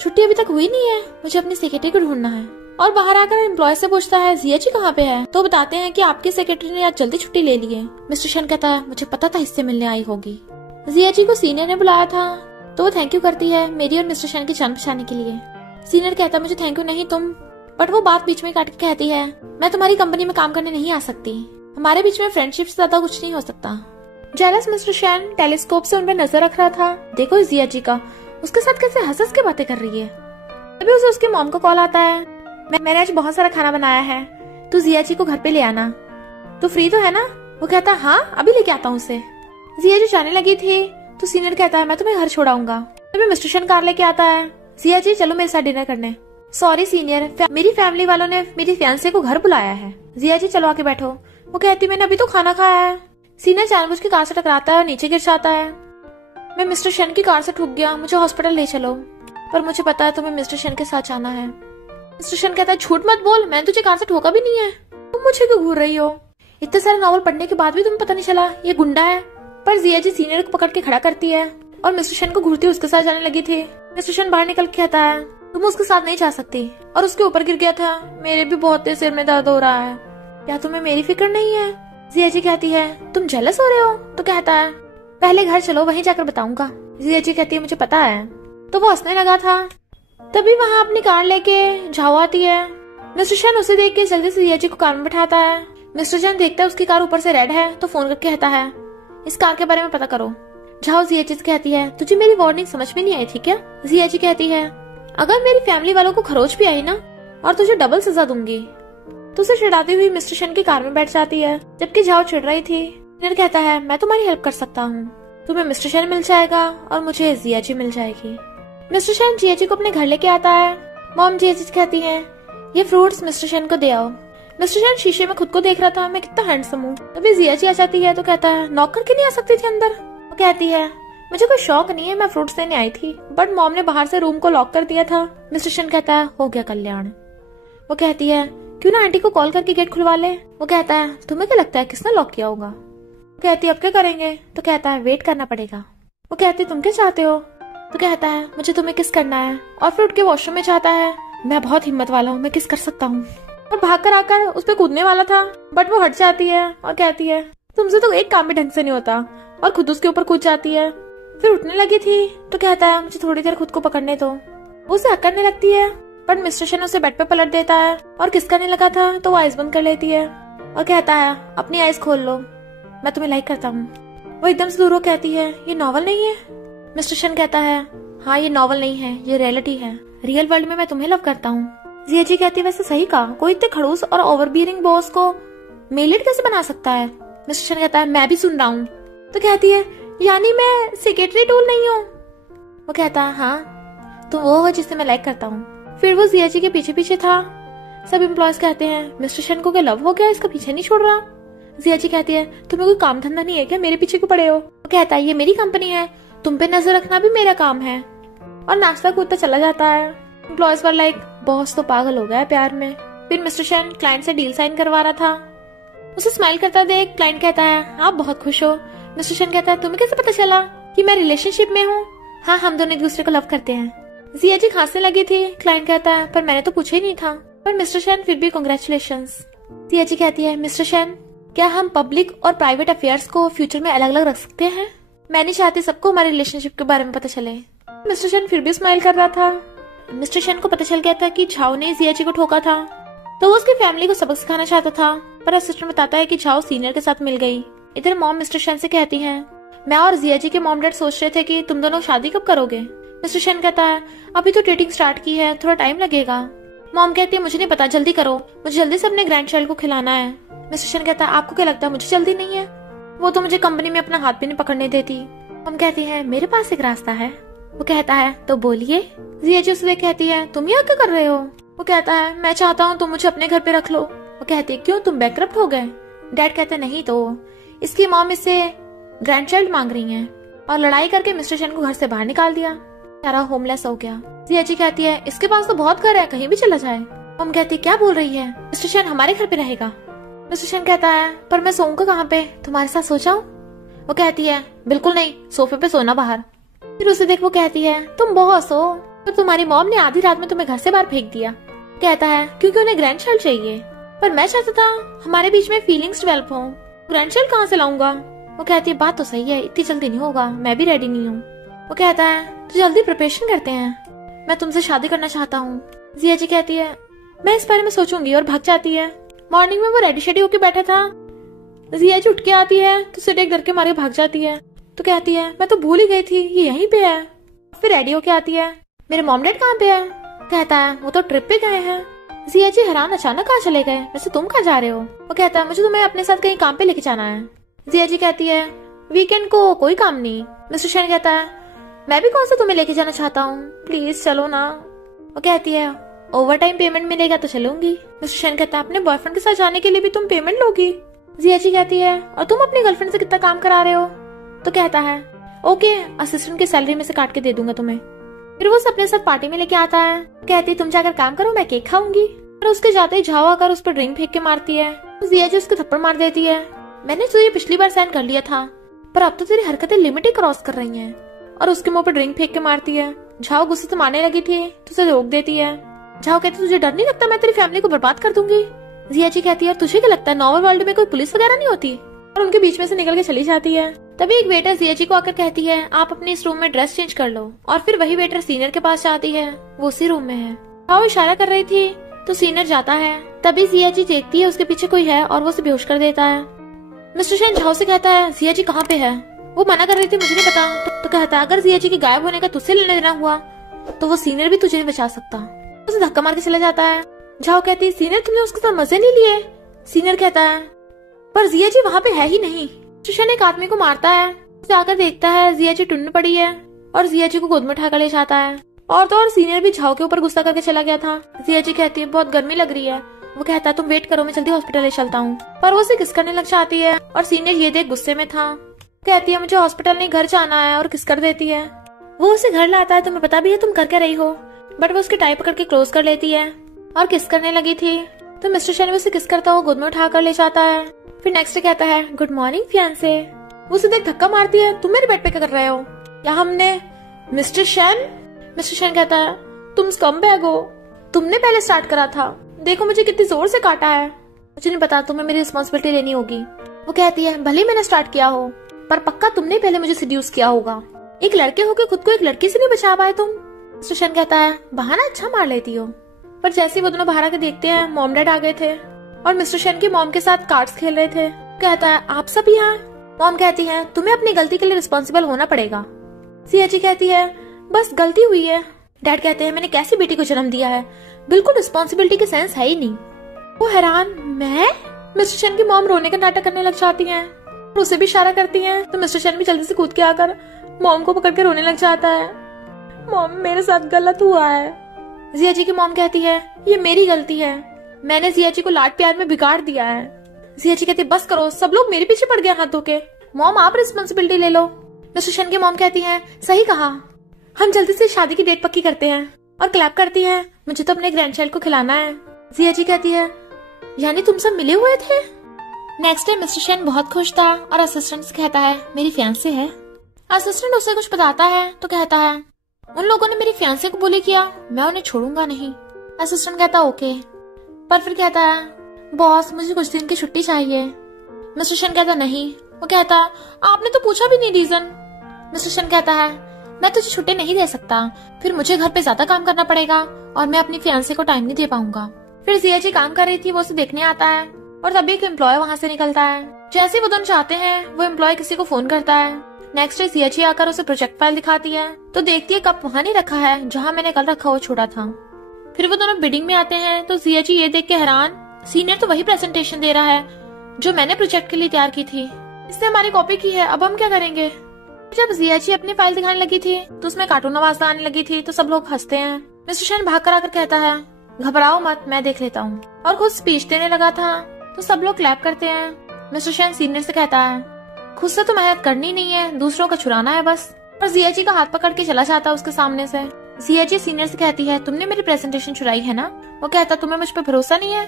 छुट्टी अभी तक हुई नहीं है, मुझे अपनी सेक्रेटरी को ढूंढना है। और बाहर आकर एम्प्लॉय से पूछता है जिया जी कहाँ पे है। तो बताते हैं कि आपकी सेक्रेटरी ने आज जल्दी छुट्टी ले ली है। मिस्टर शन कहता है मुझे पता था इससे मिलने आई होगी। जिया जी को सीनियर ने बुलाया था तो वो थैंक यू करती है मेरी और मिस्टर शन की जान बचाने के लिए। सीनियर कहता है मुझे थैंक यू नहीं तुम, बट वो बात बीच में काट के कहती है मैं तुम्हारी कंपनी में काम करने नहीं आ सकती, हमारे बीच में फ्रेंडशिप से ज्यादा कुछ नहीं हो सकता। जेलस मिस्टर शन टेलीस्कोप से उन पर नजर रख रहा था। देखो जिया जी का उसके साथ कैसे हंस हंस के बातें कर रही है। तभी उसे उसके मॉम का कॉल आता है मैंने आज बहुत सारा खाना बनाया है, तू जिया जी को घर पे ले आना, तू फ्री तो है ना। वो कहता हाँ अभी लेके आता हूँ उसे। जिया जी जाने लगी थी तो सीनियर कहता है मैं तुम्हें घर छोड़ाऊंगा। तभी मिस्टर शन कार लेके आता है। जिया जी चलो मेरे साथ डिनर करने। सॉरी सीनियर, मेरी फैमिली वालों ने मेरी फियांसे को घर बुलाया है। जिया जी चलो आके बैठो। वो कहती मैंने अभी तो खाना खाया है। सीनियर जानबूझ के कार से टकराता है और नीचे गिर जाता है। मैं मिस्टर शन की कार से ठुक गया, मुझे हॉस्पिटल ले चलो, पर मुझे पता है तुम्हें मिस्टर शन के साथ जाना है। मिस्टर शन कहता है झूठ मत बोल, मैंने तुझे कार से ठोका भी नहीं है, तुम मुझे क्यों घूर रही हो। इतने सारे नॉवल पढ़ने के बाद भी तुम्हें पता नहीं चला ये गुंडा है। पर जिया जी सीनियर को पकड़ के खड़ा करती है और मिस्टर शन को घूरती उसके साथ जाने लगी थी। मिस्टर शन बाहर निकल के कहता है तुम उसके साथ नहीं जा सकती, और उसके ऊपर गिर गया था, मेरे भी बहुत तेज सिर में दर्द हो रहा है, क्या तुम्हें मेरी फिक्र नहीं है। जिया जी कहती है तुम जेलस हो रहे हो। तो कहता है पहले घर चलो वहीं जाकर बताऊंगा। जिया जी कहती है मुझे पता है। तो वो हंसने लगा था तभी वहाँ अपनी कार लेके झाओ आती है। मिस्टर शन उसे देख के जल्दी से जियाजी को कार में बैठाता है। मिस्टर शन देखता है उसकी कार ऊपर से रेड है तो फोन करके कहता है इस कार के बारे में पता करो। झाओ जियाजी से कहती है तुझे मेरी वार्निंग समझ में नहीं आई थी क्या? जियाजी कहती है अगर मेरी फैमिली वालों को खरोच भी आई ना और तुझे डबल सजा दूंगी। तो उसे चिढ़ाती हुई मिस्टर शन की कार में बैठ जाती है। जबकि झाओ चिढ़ रही थी। क्लीनर कहता है मैं तुम्हारी हेल्प कर सकता हूँ, तुम्हें मिस्टर शन मिल जाएगा और मुझे जियाजी मिल जाएगी। मिस्टर शन जियाजी को अपने घर लेके आता है। मॉम जियाजी से कहती है ये फ्रूट्स मिस्टर शन को दे आओ। मिस्टर शन शीशे में खुद को देख रहा था, मैं कितना हैंडसम हूँ। तभी जियाजी आ जाती है तो कहता है नॉक करके नहीं आ सकती थी अंदर? वो कहती है मुझे कोई शौक नहीं है, मैं फ्रूट्स देने आई थी बट मॉम ने बाहर से रूम को लॉक कर दिया था। मिस्टर शन कहता है हो गया कल्याण। वो कहती है क्यों ना आंटी को कॉल करके गेट खुलवा ले। वो कहता है तुम्हें क्या लगता है किसने लॉक किया होगा? वो कहती है अब क्या करेंगे? तो कहता है वेट करना पड़ेगा। वो कहती है तुम क्या चाहते हो? तो कहता है मुझे तुम्हें किस करना है। और फिर उठ के वॉशरूम में जाता है। मैं बहुत हिम्मत वाला हूँ, मैं किस कर सकता हूँ। और भाग कर आकर उस पर कूदने वाला था बट वो हट जाती है और कहती है तुमसे तो एक काम भी ढंग से नहीं होता, और खुद उसके ऊपर कूद जाती है। फिर उठने लगी थी तो कहता है मुझे थोड़ी देर खुद को पकड़ने दो। वो उसे हक करने लगती है पर मिस्टर शन उसे बेड पे पलट देता है और किस करने लगा था तो वो आइज बंद कर लेती है और कहता है अपनी आइज खोल लो, मैं तुम्हें लाइक करता हूँ। वो एकदम से दूर हो कहती है ये नॉवल नहीं है। मिस्टर शन कहता है हाँ ये नॉवल नहीं है, ये रियलिटी है। रियल वर्ल्ड में मैं तुम्हें लव करता हूँ। जियाजी कहती है वैसे सही कहा, कोई इतने खड़ूस और ओवरबियरिंग बॉस को मेलिड कैसे बना सकता है? मिस्टर शन कहता है मैं भी सुन रहा हूँ। तो कहती है यानी मैं सेक्रेटरी टूल नहीं हूँ? वो कहता है हाँ तुम वो हो जिससे मैं लाइक करता हूँ। फिर वो जियाजी के पीछे पीछे था। सब एम्प्लॉयज कहते हैं मिस्टर शन को क्या लव हो गया, इसका पीछे नहीं छोड़ रहा। जियाजी कहती है तुम्हें कोई काम धंधा नहीं है क्या, मेरे पीछे क्यों पड़े हो? वो कहता है ये मेरी कंपनी है, तुम पे नजर रखना भी मेरा काम है। और नाश्ता कूदता चला जाता है। एम्प्लॉयज वर लाइक बॉस तो पागल हो गया प्यार में। फिर मिस्टर शन क्लाइंट से डील साइन करवा रहा था। उसे स्माइल करता देख क्लाइंट कहता है आप बहुत खुश हो। मिस्टर शन कहता है तुम्हें कैसे पता चला कि मैं रिलेशनशिप में हूँ? हाँ हम दोनों एक दूसरे को लव करते हैं। जियाजी खांसने लगी थी। क्लाइंट कहता है पर मैंने तो पूछा ही नहीं था। पर मिस्टर शन फिर भी कांग्रेचुलेशंस। जियाजी कहती है मिस्टर शन क्या हम पब्लिक और प्राइवेट अफेयर्स को फ्यूचर में अलग अलग रख सकते हैं? मैं नहीं चाहती सबको हमारे रिलेशनशिप के बारे में पता चले। मिस्टर शन फिर भी स्माइल कर रहा था। मिस्टर शन को पता चल गया था कि झाओ ने जियाजी को ठोका था तो वो उसकी फैमिली को सबक सिखाना चाहता था। पर असिस्टेंट बताता है कि झाओ सीनियर के साथ मिल गई। इधर मॉम मिस्टर शन से कहती है मैं और जियाजी के मॉम डैड सोच रहे थे कि तुम दोनों शादी कब करोगे? मिस्टर शन कहता है अभी तो डेटिंग स्टार्ट की है, थोड़ा टाइम लगेगा। मॉम कहती है मुझे नहीं पता, जल्दी करो, मुझे जल्दी से अपने ग्रैंड चाइल्ड को खिलाना है। मिस्टर शन कहता है आपको क्या लगता है मुझे जल्दी नहीं है? वो तो मुझे कंपनी में अपना हाथ भी नहीं पकड़ने देती। मॉम कहती है मेरे पास एक रास्ता है। वो कहता है तो बोलिए। जियाजी उसे कहती है तुम यहाँ क्या कर रहे हो? वो कहता है मैं चाहता हूँ तुम मुझे अपने घर पे रख लो। वो कहती है क्यों, तुम बैंकरप्ट हो गए? डैड कहते हैं नहीं तो इसकी मॉम इससे ग्रैंड चाइल्ड मांग रही है और लड़ाई करके मिस्टर शन को घर से बाहर निकाल दिया, सारा होमलेस हो गया। जियाजी कहती है इसके पास तो बहुत घर है, कहीं भी चला जाए। मॉम कहती है क्या बोल रही है, मिस्टर शन हमारे घर पे रहेगा। मिस्टर शन कहता है पर मैं सोऊंगा कहाँ पे, तुम्हारे साथ सो जाऊं? वो कहती है बिल्कुल नहीं, सोफे पे सोना बाहर। फिर उसे देख वो कहती है तुम बॉस हो, तो तुम्हारी मॉम ने आधी रात में तुम्हें घर से बाहर फेंक दिया। कहता है क्योंकि उन्हें ग्रैंड चाइल्ड चाहिए, पर मैं चाहता था हमारे बीच में फीलिंग्स डेवलप हो, ग्रैंड चाइल्ड कहाँ से लाऊंगा? वो कहती है बात तो सही है, इतनी जल्दी नहीं होगा, मैं भी रेडी नहीं हूँ। वो कहता है तो जल्दी प्रिपरेशन करते हैं, मैं तुमसे शादी करना चाहता हूँ। जियाजी कहती है मैं इस बारे में सोचूंगी और भाग जाती है। मॉर्निंग में वो रेडी शेडी होके बैठा था। जियाजी उठ के आती है तो सिर्फ एक डर के मारे भाग जाती है। तो कहती है मैं तो भूल ही गई थी ये यहीं पे है। फिर रेडी होके आती है मेरे मॉम डैड कहाँ पे है? कहता है वो तो ट्रिप पे गए हैं। जियाजी हैरान अचानक कहाँ चले गए, वैसे तुम कहाँ जा रहे हो? वो कहता है मुझे तुम्हें अपने साथ कहीं काम पे लेके जाना है। जियाजी कहती है वीकेंड को कोई काम नहीं। मिस्टर शन कहता है मैं भी कौन सा तुम्हें लेके जाना चाहता हूँ, प्लीज चलो ना। वो कहती है ओवर टाइम पेमेंट मिलेगा तो चलूंगी। मिस्टर शन कहता है अपने बॉयफ्रेंड के साथ जाने के लिए भी तुम पेमेंट लोगी? जियाजी कहती है और तुम अपनी गर्लफ्रेंड से कितना काम करा रहे हो? तो कहता है ओके, असिस्टेंट की सैलरी में से काट के दे दूंगा तुम्हें। फिर वो अपने साथ पार्टी में लेके आता है। कहती तुम जाकर काम करो, मैं केक खाऊंगी। और उसके जाते ही झाव आकर उस पर ड्रिंक फेंक के मारती है। जियाजी उसके थप्पड़ मार देती है। मैंने तुझे पिछली बार साइन कर लिया था, पर अब तो तेरी हरकतें लिमिट ही क्रॉस कर रही हैं। और उसके मुंह पर ड्रिंक फेंक के मारती है। झाव गुस्से से मारने लगी थी तो उसे रोक देती है। झाव कहती तुझे डर नहीं लगता मैं तेरी फैमिली को बर्बाद कर दूंगी? जियाजी कहती है तुझे क्या लगता है नॉर्मल वर्ल्ड में कोई पुलिस वगैरह नहीं होती? और उनके बीच में से निकल के चली जाती है। तभी एक वेटर जियाची को आकर कहती है आप अपने इस रूम में ड्रेस चेंज कर लो, और फिर वही वेटर सीनियर के पास जाती है, वो उसी रूम में है। वो इशारा कर रही थी तो सीनियर जाता है। तभी जियाची देखती है उसके पीछे कोई है और वो उसे बेहोश कर देता है। मिस्टर शेन झाओ से कहता है जियाची कहाँ पे है? वो मना कर रही थी मुझे नहीं पता। तो कहता है अगर जियाची के गायब होने का तुझसे लेना देना हुआ तो वो सीनियर भी तुझे नहीं बचा सकता। उसे धक्का मार के चला जाता है। झाओ कहती है सीनियर तुमने उसके साथ मजे नहीं लिए। सीनियर कहता है पर जियाची वहाँ पे है ही नहीं। मिस्टर शेन एक आदमी को मारता है, उसे आकर देखता है जियाची टुन्न पड़ी है और जियाची को गोद में उठाकर ले जाता है। और तो और सीनियर भी झाओ के ऊपर गुस्सा करके चला गया था। जियाची कहती है बहुत गर्मी लग रही है। वो कहता है तुम वेट करो मैं जल्दी हॉस्पिटल ले चलता हूँ, पर वो उसे किस करने लग जाती है और सीनियर ये देख गुस्से में था। कहती है मुझे हॉस्पिटल नहीं घर जाना है और किस कर देती है। वो उसे घर लाता है, तुम्हें पता भी है तुम कर क्या रही हो, बट वो उसकी टाई पकड़ के क्लोज कर लेती है और किस करने लगी थी। तो मिस्टर शेन उसे किस करता हुआ गोद में उठाकर ले जाता है। फिर नेक्स्ट डे कहता है गुड मॉर्निंग फियांसे। वो उसे देख धक्का मारती है तुम मेरे बेड पे क्या कर रहे हो? या हमने मिस्टर शेन कहता है तुम स्कम्बैग हो, तुमने पहले स्टार्ट करा था, देखो मुझे कितनी जोर से काटा है। मुझे नहीं पता, तुम्हें मेरी रिस्पॉन्सिबिलिटी लेनी होगी। वो कहती है भले मैंने स्टार्ट किया हो पर पक्का तुमने पहले मुझे सिड्यूस किया होगा। एक लड़के होकर खुद को एक लड़की से नहीं बचा पाए तुम। मिस्टर शेन कहता है बहाना अच्छा मार लेती हो। पर जैसे ही वो दोनों बाहर आके देखते हैं मॉम डैड आ गए थे और मिस्टर शेन की मॉम के साथ कार्ड्स खेल रहे थे। कहता है आप सब यहाँ? मॉम कहती है तुम्हें अपनी गलती के लिए रिस्पॉन्सिबल होना पड़ेगा। जियाची कहती है बस गलती हुई है। डैड कहते हैं मैंने कैसी बेटी को जन्म दिया है, बिल्कुल रिस्पॉन्सिबिलिटी के सेंस है ही नहीं। वो हैरान मैं? मिस्टर शेन की मॉम रोने का नाटक करने लग जाती हैं और उसे भी इशारा करती हैं। तो मिस्टर शेन भी जल्दी से कूद के आकर मॉम को पकड़ के रोने लग जाता है। मॉम मेरे साथ गलत हुआ है। जियाची की मॉम कहती है ये मेरी गलती है, मैंने जियाची को लाड प्यार में बिगाड़ दिया है। जियाची कहती है बस करो, सब लोग मेरे पीछे पड़ गए हाथ धो के, मॉम आप रिस्पॉन्सिबिलिटी ले लो। मिस्टर शेन की मॉम कहती है सही कहा, हम जल्दी से शादी की डेट पक्की करते हैं और क्लैप करती है, मुझे तो अपने ग्रैंडचाइल्ड को खिलाना है। जियाची कहती है यानी तुम सब मिले हुए थे? नेक्स्ट डे मिस्टर शेन बहुत खुश था और असिस्टेंट से कहता है मेरी फियांसे है। असिस्टेंट उसे कुछ बताता है तो कहता है उन लोगों ने मेरी फियांसे को बुली किया, मैं उन्हें छोड़ूंगा नहीं। असिस्टेंट कहता ओके, पर फिर कहता है बॉस मुझे कुछ दिन की छुट्टी चाहिए। मिस्टर शेन कहता नहीं। वो कहता है आपने तो पूछा भी नहीं रीजन। मिस्टर शेन कहता है मैं तुझे छुट्टी नहीं दे सकता, फिर मुझे घर पे ज्यादा काम करना पड़ेगा और मैं अपनी फियांसे को टाइम नहीं दे पाऊंगा। फिर जियाची काम कर रही थी, वो उसे देखने आता है और तभी एक एम्प्लॉय वहाँ से निकलता है। जैसे वो दोनों चाहते हैं वो एम्प्लॉय किसी को फोन करता है। नेक्स्ट डे जियाची आकर उसे प्रोजेक्ट फाइल दिखाती है तो देखती है कप वहाँ नहीं रखा है जहाँ मैंने कल रखा हुआ छोड़ा था। फिर वो दोनों बिडिंग में आते हैं तो जियाची ये देख के हैरान, सीनियर तो वही प्रेजेंटेशन दे रहा है जो मैंने प्रोजेक्ट के लिए तैयार की थी, इसने हमारी कॉपी की है, अब हम क्या करेंगे? जब जियाची अपनी फाइल दिखाने लगी थी तो उसमें कार्टून आवाज आने लगी थी तो सब लोग हंसते हैं। मिस्टर शेन भाग कर आकर कहता है घबराओ मत, मैं देख लेता हूँ, और खुद स्पीच देने लगा था तो सब लोग क्लैप करते हैं। मिस्टर शेन सीनियर से कहता है खुद से तो मेहनत करनी नहीं है, दूसरों का चुराना है बस, और जियाची का हाथ पकड़ के चला जाता है उसके सामने से। जियाची सीनियर से कहती है तुमने मेरी प्रेजेंटेशन चुराई है ना? वो कहता तुम्हें मुझ पर भरोसा नहीं है।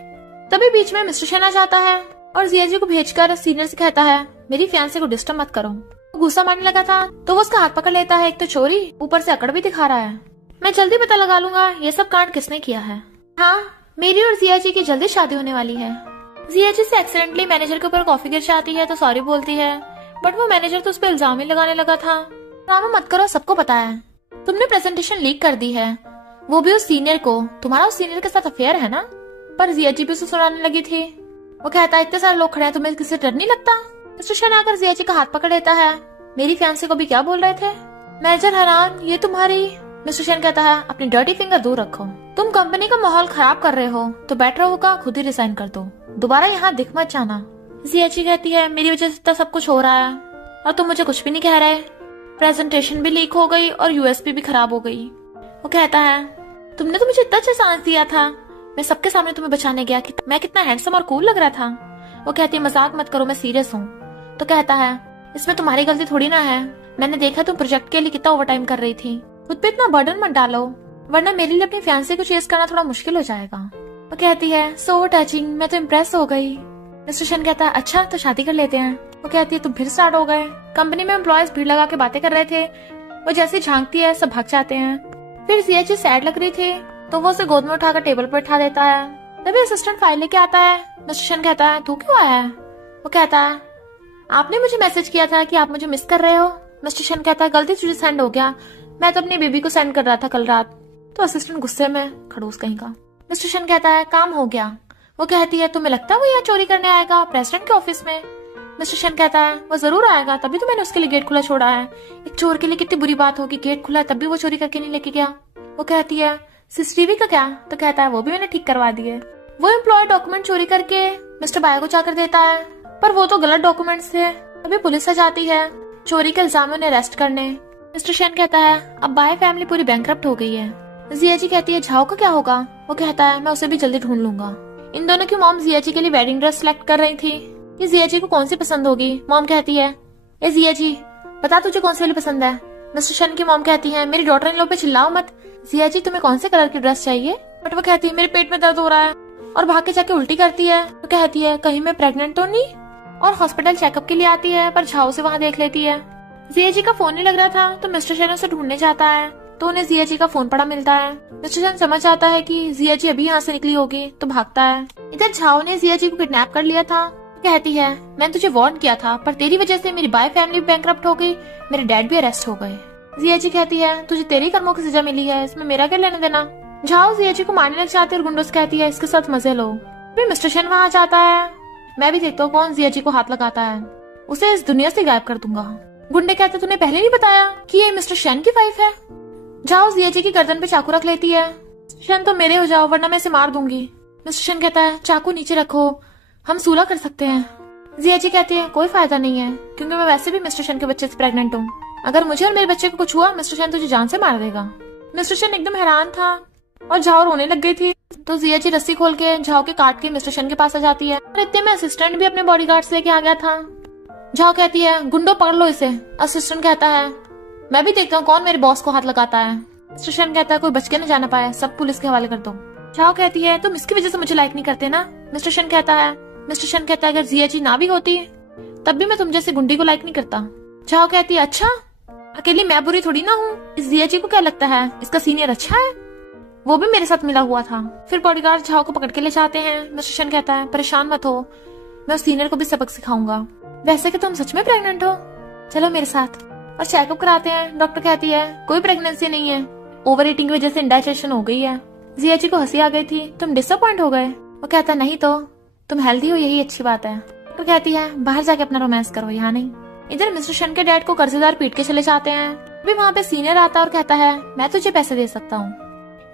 तभी बीच में मिस्टर शेन आ जाता है और जियाची को भेजकर सीनियर से कहता है मेरी फियांसे को डिस्टर्ब मत करो। वो गुस्सा मारने लगा था तो वो उसका हाथ पकड़ लेता है, एक तो चोरी ऊपर से अकड़ भी दिखा रहा है। मैं जल्दी पता लगा लूंगा ये सब कांड किसने किया है। हाँ मेरी और जियाची की जल्दी शादी होने वाली है। जियाची से एक्सीडेंटली मैनेजर के ऊपर कॉफी गिर जाती है तो सॉरी बोलती है, बट वो मैनेजर तो उस पर इल्जाम ही लगाने लगा था। ड्रामा मत करो, सबको पता है तुमने प्रेजेंटेशन लीक कर दी है, वो भी उस सीनियर को, तुम्हारा उस सीनियर के साथ अफेयर है ना? पर जियाची भी उसे सुनाने लगी थी। वो कहता है इतने सारे लोग खड़े हैं, तुम्हें किसी डर नहीं लगता? मिस्टर शेन आकर जियाची का हाथ पकड़ लेता है। मेरी फियांसे को भी क्या बोल रहे थे? मैनेजर हैरान, ये तुम्हारी? मिस्टर शेन कहता है अपनी डर्टी फिंगर दूर रखो, तुम कंपनी का माहौल खराब कर रहे हो तो बेटर होगा खुद ही रिजाइन कर दो, दोबारा यहाँ दिख मत जाना। जियाची कहती है मेरी वजह से तो सब कुछ हो रहा है और तुम मुझे कुछ भी नहीं कह रहे, प्रेजेंटेशन भी लीक हो गई और यूएसपी भी खराब हो गई। वो कहता है तुमने तो मुझे इतना अच्छा चांस दिया था, मैं सबके सामने तुम्हें बचाने गया कि मैं कितना हैंडसम और कूल लग रहा था। वो कहती है मजाक मत करो, मैं सीरियस हूँ। तो कहता है इसमें तुम्हारी गलती थोड़ी ना है, मैंने देखा तुम प्रोजेक्ट के लिए कितना ओवरटाइम कर रही थी, खुद पे इतना बर्डन मत डालो वरना मेरे लिए अपनी फियांसे को चेस करना थोड़ा मुश्किल हो जाएगा। वो कहती है सो टचिंग, मैं तो इम्प्रेस हो गई। मिस्टर शेन कहता है अच्छा तो शादी कर लेते हैं। वो कहती है तुम फिर स्टार्ट हो गए। कंपनी में एम्प्लॉयज भीड़ लगा के बातें कर रहे थे, वो जैसे झांकती है सब भाग जाते हैं। फिर जियाची सैड लग रही थी तो वो उसे गोद में उठाकर टेबल पर उठा देता है। तभी असिस्टेंट फाइल लेके आता है। मिस्टर शेन कहता है तू क्यों आया है? वो कहता है आपने मुझे मैसेज किया था कि आप मुझे मिस कर रहे हो। मिस्टर शन कहता है गलती से सेंड हो गया, मैं तो अपनी बेबी को सेंड कर रहा था कल रात। तो असिस्टेंट गुस्से में, खड़ूस कहीं का। मिस्टर शन कहता है काम हो गया। वो कहती है तुम्हें लगता है वो यहाँ चोरी करने आएगा प्रेसिडेंट के ऑफिस में? मिस्टर शन कहता है वो जरूर आएगा, तभी तो मैंने उसके लिए गेट खुला छोड़ा है। एक चोर के लिए कितनी बुरी बात होगी, गेट खुला तब भी वो चोरी करके नहीं लेके गया। वो कहती है सीसीटीवी का क्या? तो कहता है वो भी मैंने ठीक करवा दिए। वो एम्प्लॉय डॉक्यूमेंट चोरी करके मिस्टर बाय को जाकर देता है, पर वो तो गलत डॉक्यूमेंट्स थे। अभी पुलिस आ जाती है चोरी के इल्जाम में उन्हें अरेस्ट करने। मिस्टर शन कहता है अब बाय फैमिली पूरी बैंकरप्ट हो गई है। जियाजी कहती है झाओ का क्या होगा? वो कहता है मैं उसे भी जल्दी ढूंढ लूंगा। इन दोनों की मॉम जियाजी के लिए वेडिंग ड्रेस सिलेक्ट कर रही थी कि जियाजी को कौन सी पसंद होगी। मॉम कहती है ए जियाजी बता तुझे कौन सी वाली पसंद है। मिस्टर शन की मॉम कहती है मेरी डॉटर इन लोग पे चिल्लाओ मत। जियाजी तुम्हें कौन से कलर की ड्रेस चाहिए? बट वो कहती है मेरे पेट में दर्द हो रहा है और भाग के जाके उल्टी करती है। तो कहती है कहीं मैं प्रेग्नेंट तो नहीं, और हॉस्पिटल चेकअप के लिए आती है पर झाओ से वहाँ देख लेती है। जियाजी का फोन नहीं लग रहा था तो मिस्टर शन उसे ढूंढने जाता है तो उन्हें जियाजी का फोन पड़ा मिलता है। मिस्टर शन समझ आता है कि जियाजी अभी यहाँ से निकली होगी तो भागता है। इधर झाओ ने जियाजी को किडनैप कर लिया था। कहती है मैंने तुझे वार्न किया था पर तेरी वजह से मेरी बाय फैमिली बैंकरप्ट हो गई, मेरे डैड भी अरेस्ट हो गए। जियाजी कहती है तुझे तेरे कर्मों की सजा मिली है, इसमें मेरा क्या लेना देना। झाओ जियाजी को मारने लग जाती है और गुंडों से कहती है इसके साथ मजे लो। फिर मिस्टर शन वहाँ जाता है। मैं भी देखता हूँ कौन जियाजी को हाथ लगाता है, उसे इस दुनिया से गायब कर दूंगा। गुंडे कहते तूने पहले नहीं बताया कि ये मिस्टर शन की वाइफ है। जाओ जियाजी की गर्दन पे चाकू रख लेती है। शन तो मेरे हो जाओ वरना मैं इसे मार दूंगी। मिस्टर शन कहता है चाकू नीचे रखो, हम सूला कर सकते हैं। जियाजी कहती है कोई फायदा नहीं है क्योंकि मैं वैसे भी मिस्टर शन के बच्चे से प्रेग्नेंट हूँ। अगर मुझे और मेरे बच्चे को कुछ हुआ मिस्टर शन तुझे जान से मार देगा। मिस्टर शन एकदम हैरान था और झाओ रोने लग गई थी। तो जियाजी रस्सी खोल के झाओ के काट के मिस्टर शन के पास आ जाती है और इतने में असिस्टेंट भी अपने बॉडीगार्ड से लेके आ गया था। झाओ कहती है गुंडो पकड़ लो इसे। असिस्टेंट कहता है मैं भी देखता हूँ कौन मेरे बॉस को हाथ लगाता है। मिस्टर शन कहता है कोई बच के न जाना पाया, सब पुलिस के हवाले कर दो। झाओ कहती है तुम इसकी वजह से मुझे लाइक नहीं करते ना। मिस्टर शन कहता है अगर जियाजी ना भी होती तब भी मैं तुम जैसे गुंडी को लाइक नहीं करता। झाओ कहती है अच्छा अकेली मैं बुरी थोड़ी ना हूँ, इस जियाजी को क्या लगता है इसका सीनियर अच्छा है, वो भी मेरे साथ मिला हुआ था। फिर बॉडीगार्ड झाओ को पकड़ के ले जाते हैं। मिस्टर शन कहता है परेशान मत हो, मैं उस सीनियर को भी सबक सिखाऊंगा। वैसे कि तुम सच में प्रेग्नेंट हो, चलो मेरे साथ। और चेकअप कराते हैं। डॉक्टर कहती है कोई प्रेगनेंसी नहीं है, ओवर ईटिंग की वजह से इंडाइजेशन हो गई है। जियाजी को हंसी आ गई थी, तुम डिसअपॉइंट हो गए। वो कहता नहीं तो तुम हेल्दी हो यही अच्छी बात है। डॉक्टर कहती है बाहर जाके अपना रोमांस करो, यहाँ नहीं। इधर मिस्टर शन के डैड को कर्जदार पीट के चले जाते हैं। अभी वहाँ पे सीनियर आता है और कहता है मैं तुझे पैसे दे सकता हूँ।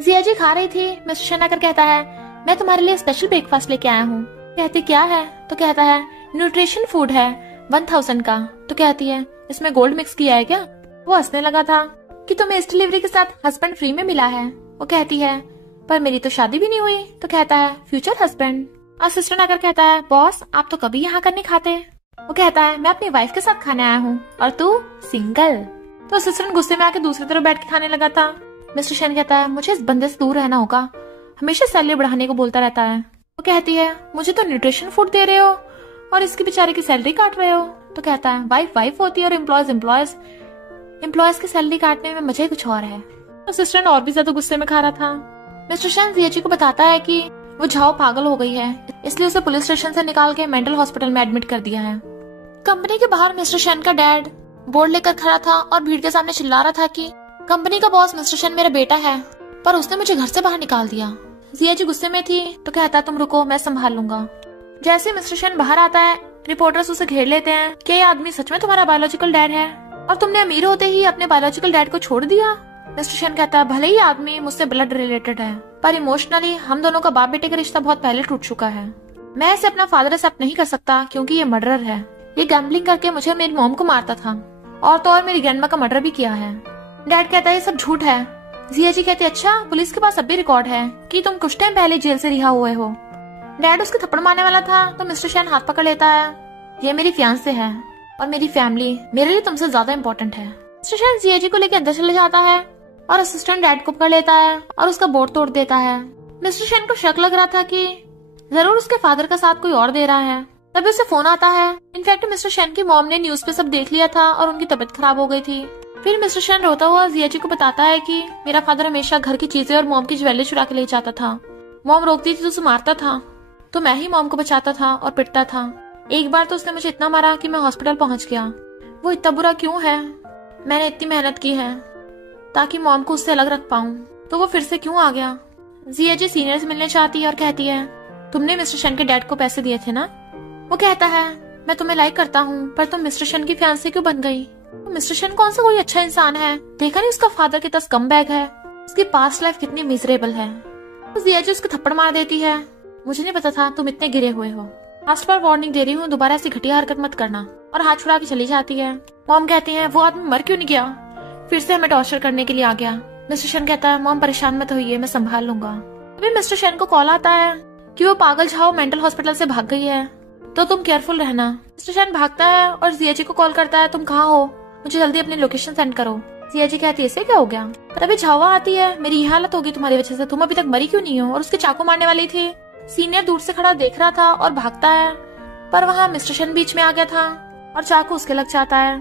जियाजी खा रही थी। मिस्टर शन आकर कहता है मैं तुम्हारे लिए स्पेशल ब्रेकफास्ट लेके आया हूँ। कहती क्या है? तो कहता है न्यूट्रिशन फूड है 1000 का। तो कहती है इसमें गोल्ड मिक्स किया है क्या? वो हंसने लगा था कि तुम्हें इस डिलीवरी के साथ हस्बैंड फ्री में मिला है। वो कहती है पर मेरी तो शादी भी नहीं हुई। तो कहता है फ्यूचर हस्बैंड। असिस्टेंट आकर कहता है बॉस आप तो कभी यहाँ कर नहीं खाते। वो कहता है मैं अपनी वाइफ के साथ खाने आया हूँ और तू सिंगल। तो असिस्टेंट गुस्से में आके दूसरी तरफ बैठ के खाने लगा था। मिस्टर शन कहता है मुझे इस बंदे से दूर रहना होगा, हमेशा सैलरी बढ़ाने को बोलता रहता है। वो कहती है मुझे तो न्यूट्रिशन फूड दे रहे हो और इसकी बेचारे की सैलरी काट रहे हो। तो कहता है वाइफ होती है और एम्प्लॉयज की सैलरी काटने में मजा ही कुछ और है। असिस्टेंट और भी ज्यादा गुस्से में खा रहा था। मिस्टर शन जियाजी को बताता है कि वो झाओ पागल हो गई है, इसलिए उसे पुलिस स्टेशन से निकाल के मेंटल हॉस्पिटल में एडमिट कर दिया है। कंपनी के बाहर मिस्टर शन का डैड बोर्ड लेकर खड़ा था और भीड़ के सामने चिल्ला रहा था कि कंपनी का बॉस मिस्टर शन मेरा बेटा है पर उसने मुझे घर से बाहर निकाल दिया। जियाजी गुस्से में थी तो कहता तुम रुको मैं संभाल लूंगा। जैसे मिस्टर शन बाहर आता है रिपोर्टर्स उसे घेर लेते हैं कि ये आदमी सच में तुम्हारा बायोलॉजिकल डैड है और तुमने अमीर होते ही अपने बायोलॉजिकल डैड को छोड़ दिया। मिस्टर शन कहता है भले ही आदमी मुझसे ब्लड रिलेटेड है पर इमोशनली हम दोनों का बाप बेटे का रिश्ता बहुत पहले टूट चुका है। मैं इसे अपना फादर एक्सेप्ट नहीं कर सकता क्योंकि ये मर्डरर है। ये गैम्बलिंग करके मुझे मेरी मॉम को मारता था और तो और मेरी ग्रैंडमा का मर्डर भी किया है। डैड कहता है ये सब झूठ है। जियाजी कहती है अच्छा पुलिस के पास अब भी रिकॉर्ड है कि तुम कुछ टाइम पहले जेल से रिहा हुए हो। डैड उसके थप्पड़ मारने वाला था तो मिस्टर शन हाथ पकड़ लेता है, ये मेरी फियांसे है और मेरी फैमिली मेरे लिए तुमसे ज्यादा इम्पोर्टेंट है। मिस्टर शन जियाजी को लेकर अंदर चले जाता है और असिस्टेंट डैड को पकड़ लेता है और उसका बोर्ड तोड़ देता है। मिस्टर शन को शक लग रहा था कि जरूर उसके फादर का साथ कोई और दे रहा है। तभी उसे फोन आता है। इनफैक्ट मिस्टर शन की मॉम ने न्यूज पे सब देख लिया था और उनकी तबीयत खराब हो गई थी। फिर मिस्टर शन रोता हुआ जियाजी को बताता है कि मेरा फादर हमेशा घर की चीजें और मॉम की ज्वेलरी चुरा के ले जाता था। मॉम रोकती थी तो उसे मारता था, तो मैं ही मॉम को बचाता था और पिटता था। एक बार तो उसने मुझे इतना मारा कि मैं हॉस्पिटल पहुंच गया। वो इतना बुरा क्यों है? मैंने इतनी मेहनत की है ताकि मॉम को उससे अलग रख पाऊं, तो वो फिर से क्यों आ गया? जिया जी सीनियर से मिलने चाहती है और कहती है, तुमने मिस्टर शन के डैड को पैसे दिए थे ना? वो कहता है, मैं तुम्हें लाइक करता हूँ, पर तुम मिस्टर शन की फियांसे क्यों बन गई? तो मिस्टर शन कौन सा कोई अच्छा इंसान है? देखा नहीं उसका फादर कितना स्कमबैग है, उसकी पास्ट लाइफ कितनी मिजरेबल है। तो जिया जी उसको थप्पड़ मार देती है, मुझे नहीं पता था तुम इतने गिरे हुए हो, लास्ट बार वार्निंग दे रही हूँ, दोबारा ऐसी घटिया हरकत मत करना, और हाथ छुड़ा के चली जाती है। मॉम कहती है, वो आदमी मर क्यों नहीं गया? फिर से हमें टॉर्चर करने के लिए आ गया। मिस्टर शन कहता है, मॉम परेशान मत होइए, मैं संभाल लूंगा। अभी मिस्टर शन को कॉल आता है कि वो पागल झाओ मेंटल हॉस्पिटल से भाग गई है, तो तुम केयरफुल रहना। मिस्टर शन भागता है और जिया जी को कॉल करता है, तुम कहाँ हो, मुझे जल्दी अपनी लोकेशन सेंड करो। जिया जी कहती है, इसे क्या हो गया? तभी झावा आती है, मेरी ये हालत होगी तुम्हारी वजह से, तुम अभी तक मरी क्यों नहीं हो? और उसके चाकू मारने वाली थी। सीनियर दूर से खड़ा देख रहा था और भागता है, पर वहाँ मिस्टर शन बीच में आ गया था और चाकू उसके लग जाता है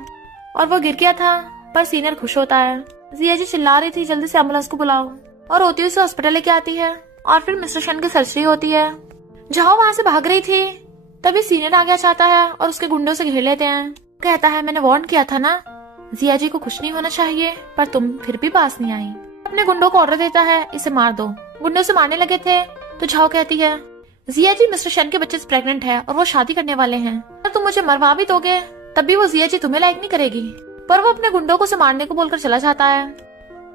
और वो गिर गया था, पर सीनियर खुश होता है। जिया जी चिल्ला रही थी, जल्दी से एम्बुलेंस को बुलाओ, और रोती हुई उसे हॉस्पिटल लेके आती है। और फिर मिस्टर शन की सर्जरी होती है। झाओ वहाँ से भाग रही थी, तभी सीनियर आ गया चाहता है और उसके गुंडों से घेर लेते हैं। कहता है, मैंने वार्न किया था ना, जिया जी को कुछ नहीं होना चाहिए, पर तुम फिर भी पास नहीं आई। अपने गुंडों को ऑर्डर देता है, इसे मार दो। गुंडों से मारने लगे थे तो झाओ कहती है, जिया जी मिस्टर शन के बच्चे से प्रेग्नेंट है और वो शादी करने वाले हैं, और तुम मुझे मरवा भी दोगे तब भी वो जिया जी तुम्हें लाइक नहीं करेगी। पर वो अपने गुंडों को उसे मारने को बोलकर चला जाता है।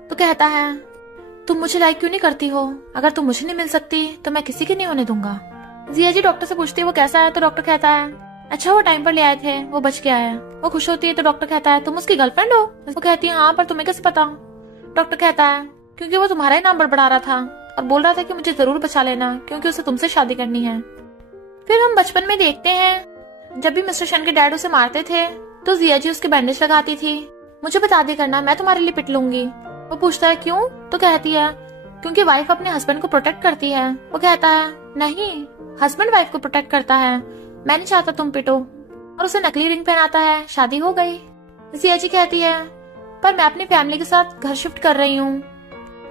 तो कहता है, तुम मुझे लाइक क्यों नहीं करती हो? अगर तुम मुझे नहीं मिल सकती तो मैं किसी की नहीं होने दूंगा। जिया जी डॉक्टर से पूछती है वो कैसा है, तो डॉक्टर कहता है, अच्छा वो टाइम पर ले आए थे, वो बच गया है। वो खुश होती है तो डॉक्टर कहता है, तुम उसकी गर्लफ्रेंड हो? वो कहती है, हाँ, पर तुम्हें कैसे पता? डॉक्टर कहता है, क्योंकि वो तुम्हारा ही नाम बड़बड़ा रहा था और बोल रहा था कि मुझे जरूर बचा लेना क्योंकि उसे तुमसे शादी करनी है। फिर हम बचपन में देखते हैं, जब भी मिस्टर शन के डैड उसे मारते थे तो जिया जी उसके बैंडेज लगाती थी। मुझे बता दे करना, मैं तुम्हारे लिए पिट लूंगी। वो पूछता है, क्यों? तो कहती है, क्योंकि वाइफ अपने हस्बैंड को प्रोटेक्ट करती है। वो कहता है, नहीं, हस्बैंड वाइफ को प्रोटेक्ट करता है, मैं नहीं चाहता तुम पिटो। और उसे नकली रिंग पहनाता है, शादी हो गई। जिया जी कहती है, पर मैं अपनी फैमिली के साथ घर शिफ्ट कर रही हूँ,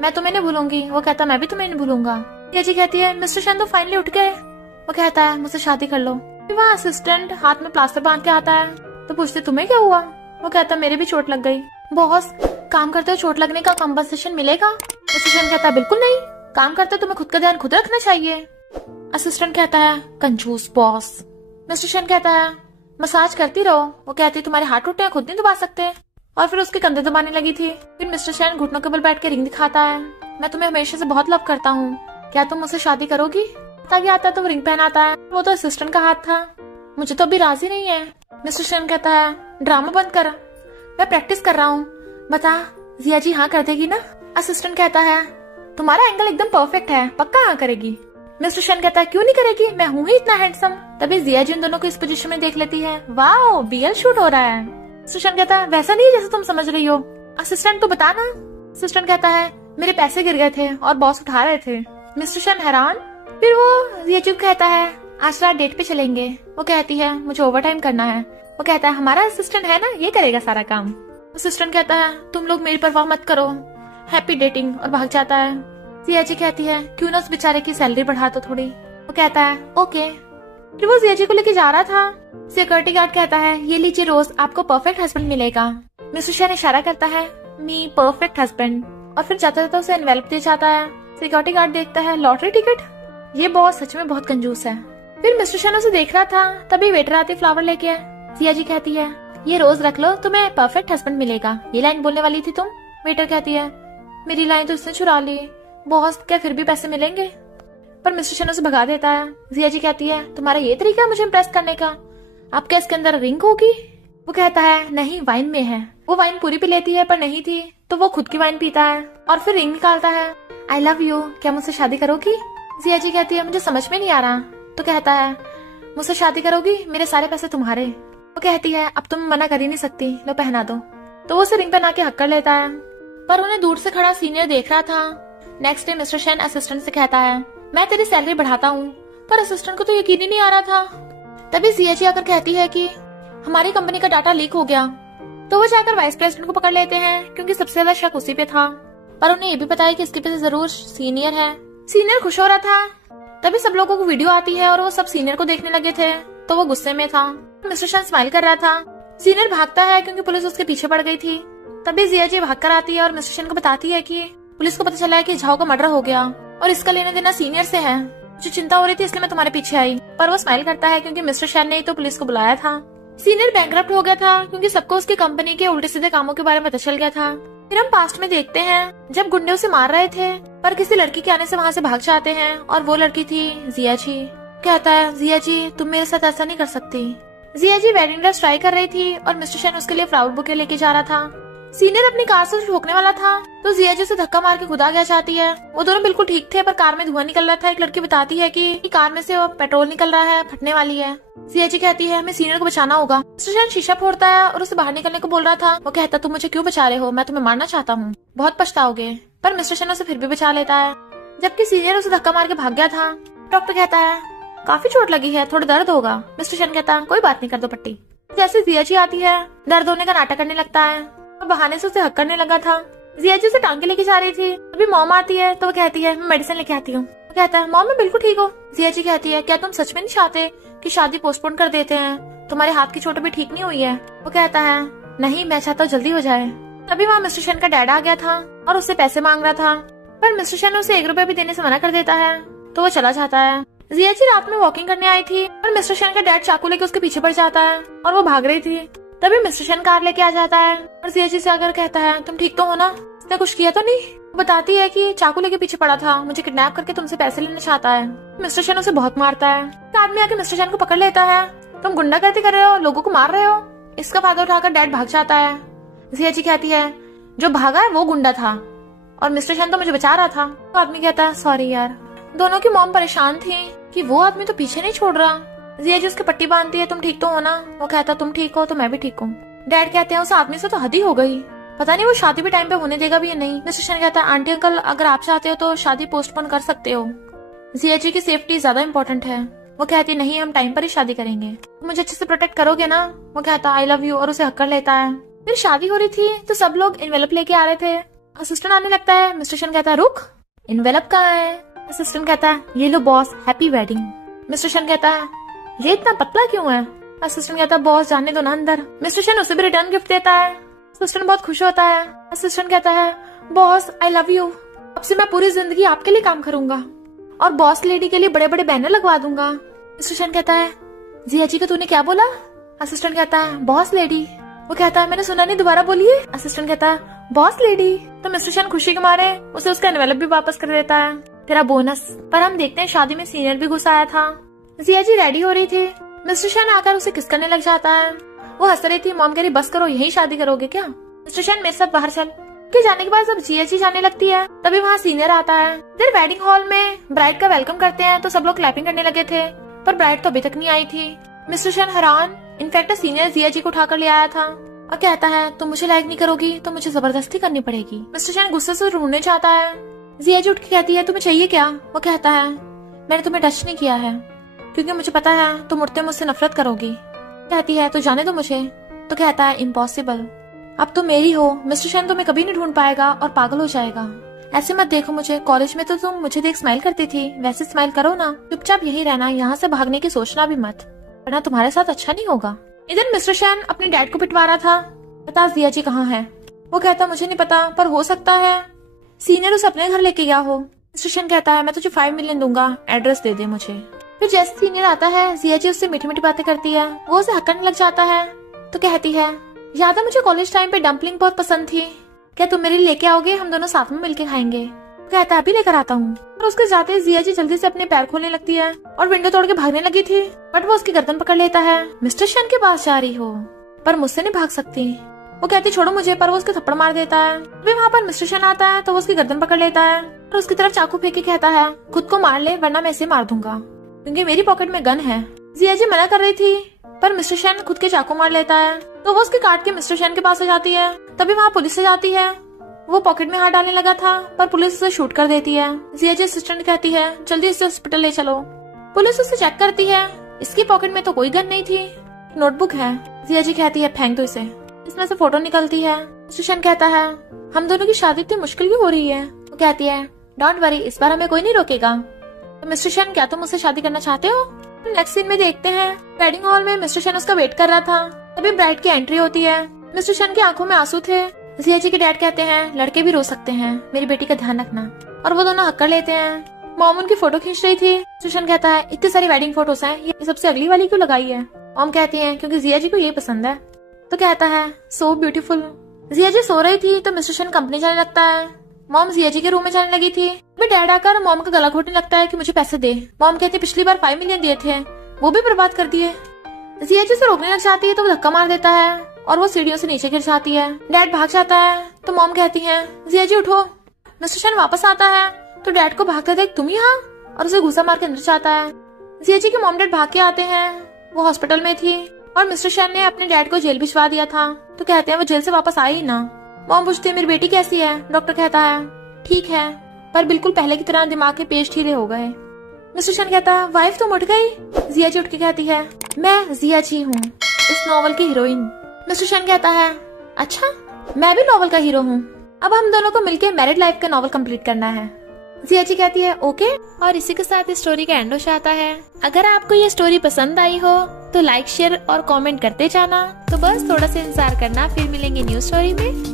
मैं तुम्हें नहीं भूलूंगी। वो कहता है, मैं भी तुम्हें नहीं भूलूंगा। जिया जी कहती है, मिस्टर शन तो फाइनली उठ गए। वो कहता है, मुझसे शादी कर लो। फिर वहाँ असिस्टेंट हाथ में प्लास्टर बांध के आता है, तो पूछते, तुम्हें क्या हुआ? वो कहता है, मेरे भी चोट लग गई। बॉस, काम करते हो चोट लगने का कॉम्पनसेशन मिलेगा? मिस्टर शन कहता है, बिल्कुल नहीं, काम करते तुम्हें खुद का ध्यान खुद रखना चाहिए। असिस्टेंट कहता है, कंजूस बॉस। मिस्टर शन कहता है, मसाज करती रहो। वो कहती है, तुम्हारे हाथ टूटे हैं, खुद नहीं दबा सकते। और फिर उसके कंधे दबाने लगी थी। फिर मिस्टर शन घुटनों के बल बैठ के रिंग दिखाता है, मैं तुम्हें हमेशा से बहुत लव करता हूँ, क्या तुम मुझसे शादी करोगी? ताकि आता है तो वो रिंग पहनाता है, वो तो असिस्टेंट का हाथ था, मुझे तो अभी राजी नहीं है। मिस्टर शन कहता है, ड्रामा बंद कर, मैं प्रैक्टिस कर रहा हूँ, बता जिया जी हाँ कर देगी ना? असिस्टेंट कहता है, तुम्हारा एंगल एकदम परफेक्ट है, पक्का हाँ करेगी। मिस्टर शन कहता है, क्यों नहीं करेगी, मैं हूँ ही इतना हैंडसम। तभी जिया जी उन दोनों को इस पोजीशन में देख लेती है, वाओ बीएल शूट हो रहा है। मिस्टर शन कहता है, वैसा नहीं जैसे तुम समझ रही हो। असिस्टेंट तो बता ना। असिस्टेंट कहता है, मेरे पैसे गिर गए थे और बॉस उठा रहे थे। मिस्टर शन हैरान। फिर वो जिया जी कहता है, आज रात डेट पे चलेंगे। वो कहती है, मुझे ओवरटाइम करना है। वो कहता है, हमारा असिस्टेंट है ना, ये करेगा सारा काम। असिस्टेंट कहता है, तुम लोग मेरी परवाह मत करो, हैप्पी डेटिंग, और भाग जाता है। जिया जी कहती है, क्यों ना उस बेचारे की सैलरी बढ़ा दो थोड़ी। वो कहता है, ओके। फिर वो जिया जी को लेके जा रहा था, सिक्योरिटी गार्ड कहता है, ये लीजिए रोज, आपको परफेक्ट हस्बैंड मिलेगा। मिस्टर शन इशारा करता है, मी परफेक्ट हस्बैंड, और फिर जाते जाते उसे एनवेलप दे जाता है। सिक्योरिटी गार्ड देखता है, लॉटरी टिकट, ये बॉस सच में बहुत कंजूस है। फिर मिस्टर शन उसे देख रहा था, तभी वेटर आती फ्लावर लेके। जिया जी कहती है, ये रोज रख लो, तुम्हें परफेक्ट हस्बैंड मिलेगा। ये लाइन बोलने वाली थी तुम? वेटर कहती है, मेरी लाइन तो उसने चुरा ली, बॉस क्या फिर भी पैसे मिलेंगे? पर मिस्टर शन उसे भगा देता है। जिया जी कहती है, तुम्हारा ये तरीका है मुझे इम्प्रेस करने का, आपके इसके अंदर रिंग होगी? वो कहता है, नहीं, वाइन में है। वो वाइन पूरी पी लेती है पर नहीं थी, तो वो खुद की वाइन पीता है और फिर रिंग निकालता है, आई लव यू, क्या मुझसे शादी करोगी? जिया जी कहती है, मुझे समझ में नहीं आ रहा। तो कहता है, मुझसे शादी करोगी, मेरे सारे पैसे तुम्हारे। वो कहती है, अब तुम मना कर ही नहीं सकती, लो पहना दो। तो वो उसे रिंग पहना के हक कर लेता है, पर उन्हें दूर से खड़ा सीनियर देख रहा था। नेक्स्ट डे मिस्टर शन असिस्टेंट से कहता है, मैं तेरी सैलरी बढ़ाता हूँ, पर असिस्टेंट को तो यकीन ही नहीं आ रहा था। तभी जिया जी आकर कहती है कि हमारी कंपनी का डाटा लीक हो गया। तो वो जाकर वाइस प्रेसिडेंट को पकड़ लेते हैं, क्योंकि सबसे ज्यादा शक उसी पे था, पर उन्हें ये भी पता है कि इसके पीछे जरूर सीनियर है। सीनियर खुश हो रहा था। तभी सब लोगों को वीडियो आती है और वो सब सीनियर को देखने लगे थे। तो वो गुस्से में था। मिस्टर शन स्माइल कर रहा था। सीनियर भागता है क्योंकि पुलिस उसके पीछे पड़ गई थी। तभी जिया जी भाग कर आती है और मिस्टर शन को बताती है कि पुलिस को पता चला है कि झाओ का मर्डर हो गया और इसका लेना देना सीनियर से है। मुझे चिंता हो रही थी इसलिए मैं तुम्हारे पीछे आई। पर वो स्माइल करता है क्योंकि मिस्टर शन ने ही तो पुलिस को बुलाया था। सीनियर बैंकरप्ट हो गया था क्योंकि सबको उसकी कंपनी के उल्टे सीधे कामों के बारे में पता चल गया था। फिर हम पास्ट में देखते हैं जब गुंडे उसे मार रहे थे पर किसी लड़की के आने से वहाँ से भाग जाते हैं और वो लड़की थी जिया जी। कहता है जिया जी तुम मेरे साथ ऐसा नहीं कर सकती। जिया जी वेडिंग ड्रेस ट्राई कर रही थी और मिस्टर शन उसके लिए फ्लावर बुके लेके जा रहा था। सीनियर अपनी कार से ठोकने वाला था तो जिया जी उसे धक्का मार के खुदा गया चाहती है। वो दोनों बिल्कुल ठीक थे पर कार में धुआं निकल रहा था। एक लड़की बताती है कि कार में से पेट्रोल निकल रहा है, फटने वाली है। जिया जी कहती है हमें सीनियर को बचाना होगा। मिस्टर शन शीशा फोड़ता है और उसे बाहर निकलने को बोल रहा था। वो कहता तुम मुझे क्यों बचा रहे हो, मैं तुम्हें मारना चाहता हूँ, बहुत पछताओगे। पर मिस्टर शन उसे फिर भी बचा लेता है जबकि सीनियर उसे धक्का मार के भाग गया था। डॉक्टर कहता है काफी चोट लगी है, थोड़ा दर्द होगा। मिस्टर शन कहता है कोई बात नहीं, कर दो पट्टी। जैसे जिया जी आती है दर्द होने का नाटक करने लगता है और बहाने से उसे हक करने लगा था। जिया जी उसे टांगे लेके जा रही थी। अभी मॉम आती है तो वो कहती है मैं मेडिसिन लेके आती हूँ। वो कहता है मॉम मैं बिल्कुल ठीक हूँ। जिया जी कहती है क्या तुम सच में नहीं चाहते कि शादी पोस्टपोन कर देते हैं, तुम्हारे हाथ की चोट भी ठीक नहीं हुई है। वो कहता है नहीं मैं चाहता हूँ जल्दी हो जाए। तभी वहाँ मिस्टर शन का डैड आ गया था और उससे पैसे मांग रहा था पर मिस्टर शन उसे 1 रुपए भी देने से मना कर देता है तो वो चला जाता है। जिया जी रात में वॉकिंग करने आई थी और मिस्टर शन का डैड चाकू लेके उसके पीछे पड़ जाता है और वो भाग रही थी। तभी मिस्टर शन कार लेके आ जाता है और जिया जी से आकर कहता है तुम ठीक तो हो ना, इसने कुछ किया तो नहीं। वो बताती है कि चाकू लेके पीछे पड़ा था, मुझे किडनैप करके तुमसे पैसे लेना चाहता है। मिस्टर शन उसे बहुत मारता है। एक आदमी आके मिस्टर शन को पकड़ लेता है। तुम गुंडागर्दी कर रहे हो, लोगों को मार रहे हो। इसका फायदा उठाकर डैड भाग जाता है। जिया जी कहती है जो भागा है वो गुंडा था और मिस्टर शन तो मुझे बचा रहा था। तो आदमी कहता है सॉरी यार। दोनों की मॉम परेशान थी कि वो आदमी तो पीछे नहीं छोड़ रहा। जिया जी उसकी पट्टी बांधती है तुम ठीक तो हो ना। वो कहता तुम ठीक हो तो मैं भी ठीक हूँ। डैड कहते हैं उस आदमी से तो हद ही हो गई, पता नहीं वो शादी भी टाइम पे होने देगा भी या नहीं। मिस्टर शन कहता है आंटी अंकल अगर आप चाहते हो तो शादी पोस्टपोन कर सकते हो, जिया जी की सेफ्टी ज्यादा इम्पोर्टेंट है। वो कहती नहीं हम टाइम पर ही शादी करेंगे, तुम मुझे अच्छे से प्रोटेक्ट करोगे ना। वो कहता आई लव यू और उसे हक कर लेता है। फिर शादी हो रही थी तो सब लोग इन्वेलप लेके आ रहे थे। असिस्टेंट आने लगता है। मिस्टर शन कहता है रुक, इन्वेलप कहाँ है। असिस्टेंट कहता है ये लो बॉस, हैप्पी वेडिंग। मिस्टर शन कहता है ये इतना पतला क्यों है। असिस्टेंट कहता है बॉस जाने दो ना अंदर। मिस्टर शन उसे भी रिटर्न गिफ्ट देता है। असिस्टेंट बहुत खुश होता है। असिस्टेंट कहता है बॉस आई लव यू, अब से मैं पूरी जिंदगी आपके लिए काम करूंगा और बॉस लेडी के लिए बड़े बड़े बैनर लगवा दूंगा। मिस्टर शन कहता है जिया जी को तूने क्या बोला। असिस्टेंट कहता है बॉस लेडी। वो कहता है मैंने सुना नहीं, दोबारा बोलिए। असिस्टेंट कहता है बॉस लेडी। तो मिस्टर शन खुशी के मारे उसे उसका एनवेलप भी वापस कर देता है, तेरा बोनस। पर हम देखते हैं शादी में सीनियर भी घुस आया था। जिया जी रेडी हो रही थी। मिस्टर शन आकर उसे किस करने लग जाता है। वो हंस रही थी। मॉम कह रही बस करो, यही शादी करोगे क्या। मिस्टर शन मेरे साथ बाहर चल के जाने के बाद जब जिया जी जाने लगती है तभी वहाँ सीनियर आता है। फिर वेडिंग हॉल में ब्राइड का वेलकम करते हैं तो सब लोग क्लैपिंग करने लगे थे पर ब्राइड तो अभी तक नहीं आई थी। मिस्टर शन हैरान। इनफैक्ट सीनियर जिया जी को उठाकर ले आया था और कहता है तुम मुझे लाइक नहीं करोगी तो मुझे जबरदस्ती करनी पड़ेगी। मिस्टर शन गुस्से से ढूंढने चाहता है। जिया जी उठ के कहती है तुम्हें चाहिए क्या। वो कहता है मैंने तुम्हें टच नहीं किया है क्योंकि मुझे पता है तुम उठते मुझसे नफरत करोगी। कहती है तो जाने दो मुझे। तो कहता है इम्पॉसिबल, अब तुम मेरी हो। मिस्टर शन तुम्हें कभी नहीं ढूंढ पाएगा और पागल हो जाएगा। ऐसे मत देखो मुझे, कॉलेज में तो तुम मुझे देख स्माइल करती थी, वैसे स्माइल करो ना। चुपचाप यही रहना, यहाँ से भागने की सोचना भी मत, वरना तुम्हारे साथ अच्छा नहीं होगा। इधर मिस्टर शन अपने डैड को पिटवा रहा था। बता जिया जी कहाँ है। वो कहता मुझे नहीं पता पर हो सकता है सीनियर उसे अपने घर लेके गया हो। मिस्टर शन कहता है मैं तुझे 5 मिलियन दूंगा, एड्रेस दे दे मुझे। फिर जैसे सीनियर आता है जिया जी उससे मीठी मीठी बातें करती है। वो उसे हक करने लग जाता है तो कहती है याद है मुझे कॉलेज टाइम पे डम्पलिंग बहुत पसंद थी, क्या तुम मेरे लिए लेके आओगे, हम दोनों साथ में मिलके खाएंगे। कहता है अभी लेकर आता हूँ। और उसके जाते जिया जी जल्दी से अपने पैर खोलने लगती है और विंडो तोड़ के भागने लगी थी बट वो उसकी गर्दन पकड़ लेता है। मिस्टर शन के पास जा रही हो पर मुझसे नहीं भाग सकती। वो कहती छोड़ो मुझे पर वो उसके थप्पड़ मार देता है। अभी वहाँ पर मिस्टर शन आता है तो वो उसकी गर्दन पकड़ लेता है और उसकी तरफ चाकू फेंक के कहता है खुद को मार ले वरना मैं इसे मार दूंगा क्योंकि मेरी पॉकेट में गन है। जिया जी मना कर रही थी पर मिस्टर शन खुद के चाकू मार लेता है तो वो उसके काट के मिस्टर शन के पास आ जाती है। तभी वहाँ पुलिस आ जाती है। वो पॉकेट में हाथ डालने लगा था पर पुलिस उसे शूट कर देती है। जिया जी असिस्टेंट कहती है जल्दी इसे हॉस्पिटल ले चलो। पुलिस उसे चेक करती है। इसकी पॉकेट में तो कोई गन नहीं थी, नोटबुक है। जिया जी कहती है फेंक दो इसे। इसमें से फोटो निकलती है। मिस्टर शन कहता है हम दोनों की शादी इतनी मुश्किल क्यों हो रही है। वो कहती है डोंट वरी, इस बार हमें कोई नहीं रोकेगा। तो मिस्टर शन क्या तुम मुझसे शादी करना चाहते हो। नेक्स्ट सीन में देखते हैं वेडिंग हॉल में मिस्टर शन उसका वेट कर रहा था। तभी ब्राइड की एंट्री होती है। मिस्टर शन की आंखों में आंसू थे। जिया जी के डैड कहते हैं लड़के भी रो सकते हैं, मेरी बेटी का ध्यान रखना, और वो दोनों हक कर लेते हैं। मॉम उनकी फोटो खींच रही थी। मिस्टर शन कहता है इतनी सारी वेडिंग फोटोज हैं, ये सबसे अगली वाली क्यों लगाई है? मॉम कहती है क्योंकि जिया जी को ये पसंद है। तो कहता है सो ब्यूटीफुल। जिया जी सो रही थी तो मिस्टर शन कंपनी जाने लगता है। मॉम जिया जी के रूम में जाने लगी थी। डैड आकर मॉम का गला घोटने लगता है कि मुझे पैसे दे। मॉम कहती है पिछली बार 5 मिलियन दिए थे, वो भी बर्बाद कर दिए। जिया जी उसे रोकने लग जाती है तो वो धक्का मार देता है और वो सीढ़ियों से नीचे गिर जाती है। डैड भाग जाता है तो मॉम कहती है जिया जी उठो। मिस्टर शन वापस आता है तो डैड को भागते देख तुम यहाँ, और उसे घुसा मार के अंदर जाता है। जिया जी के मॉम डैड भाग के आते हैं। वो हॉस्पिटल में थी और मिस्टर शन ने अपने डैड को जेल भिजवा दिया था। तो कहते हैं वो जेल से वापस आई ही ना। मॉम पूछती है मेरी बेटी कैसी है? डॉक्टर कहता है ठीक है, पर बिल्कुल पहले की तरह दिमाग के पेश ठीले हो गए। मिस्टर शन कहता है वाइफ तुम उठ गई? जिया जी उठ के कहती है मैं जिया जी हूँ, इस नॉवल की हीरोइन। मिस्टर शन कहता है अच्छा, मैं भी नॉवल का हीरो हूँ, अब हम दोनों को मिलके मैरिड लाइफ का नॉवल कंप्लीट करना है। जिया जी कहती है ओके। और इसी के साथ इस स्टोरी का एंड हो जाता है। अगर आपको ये स्टोरी पसंद आई हो तो लाइक शेयर और कमेंट करते जाना। तो बस थोड़ा सा इंतजार करना, फिर मिलेंगे न्यू स्टोरी में।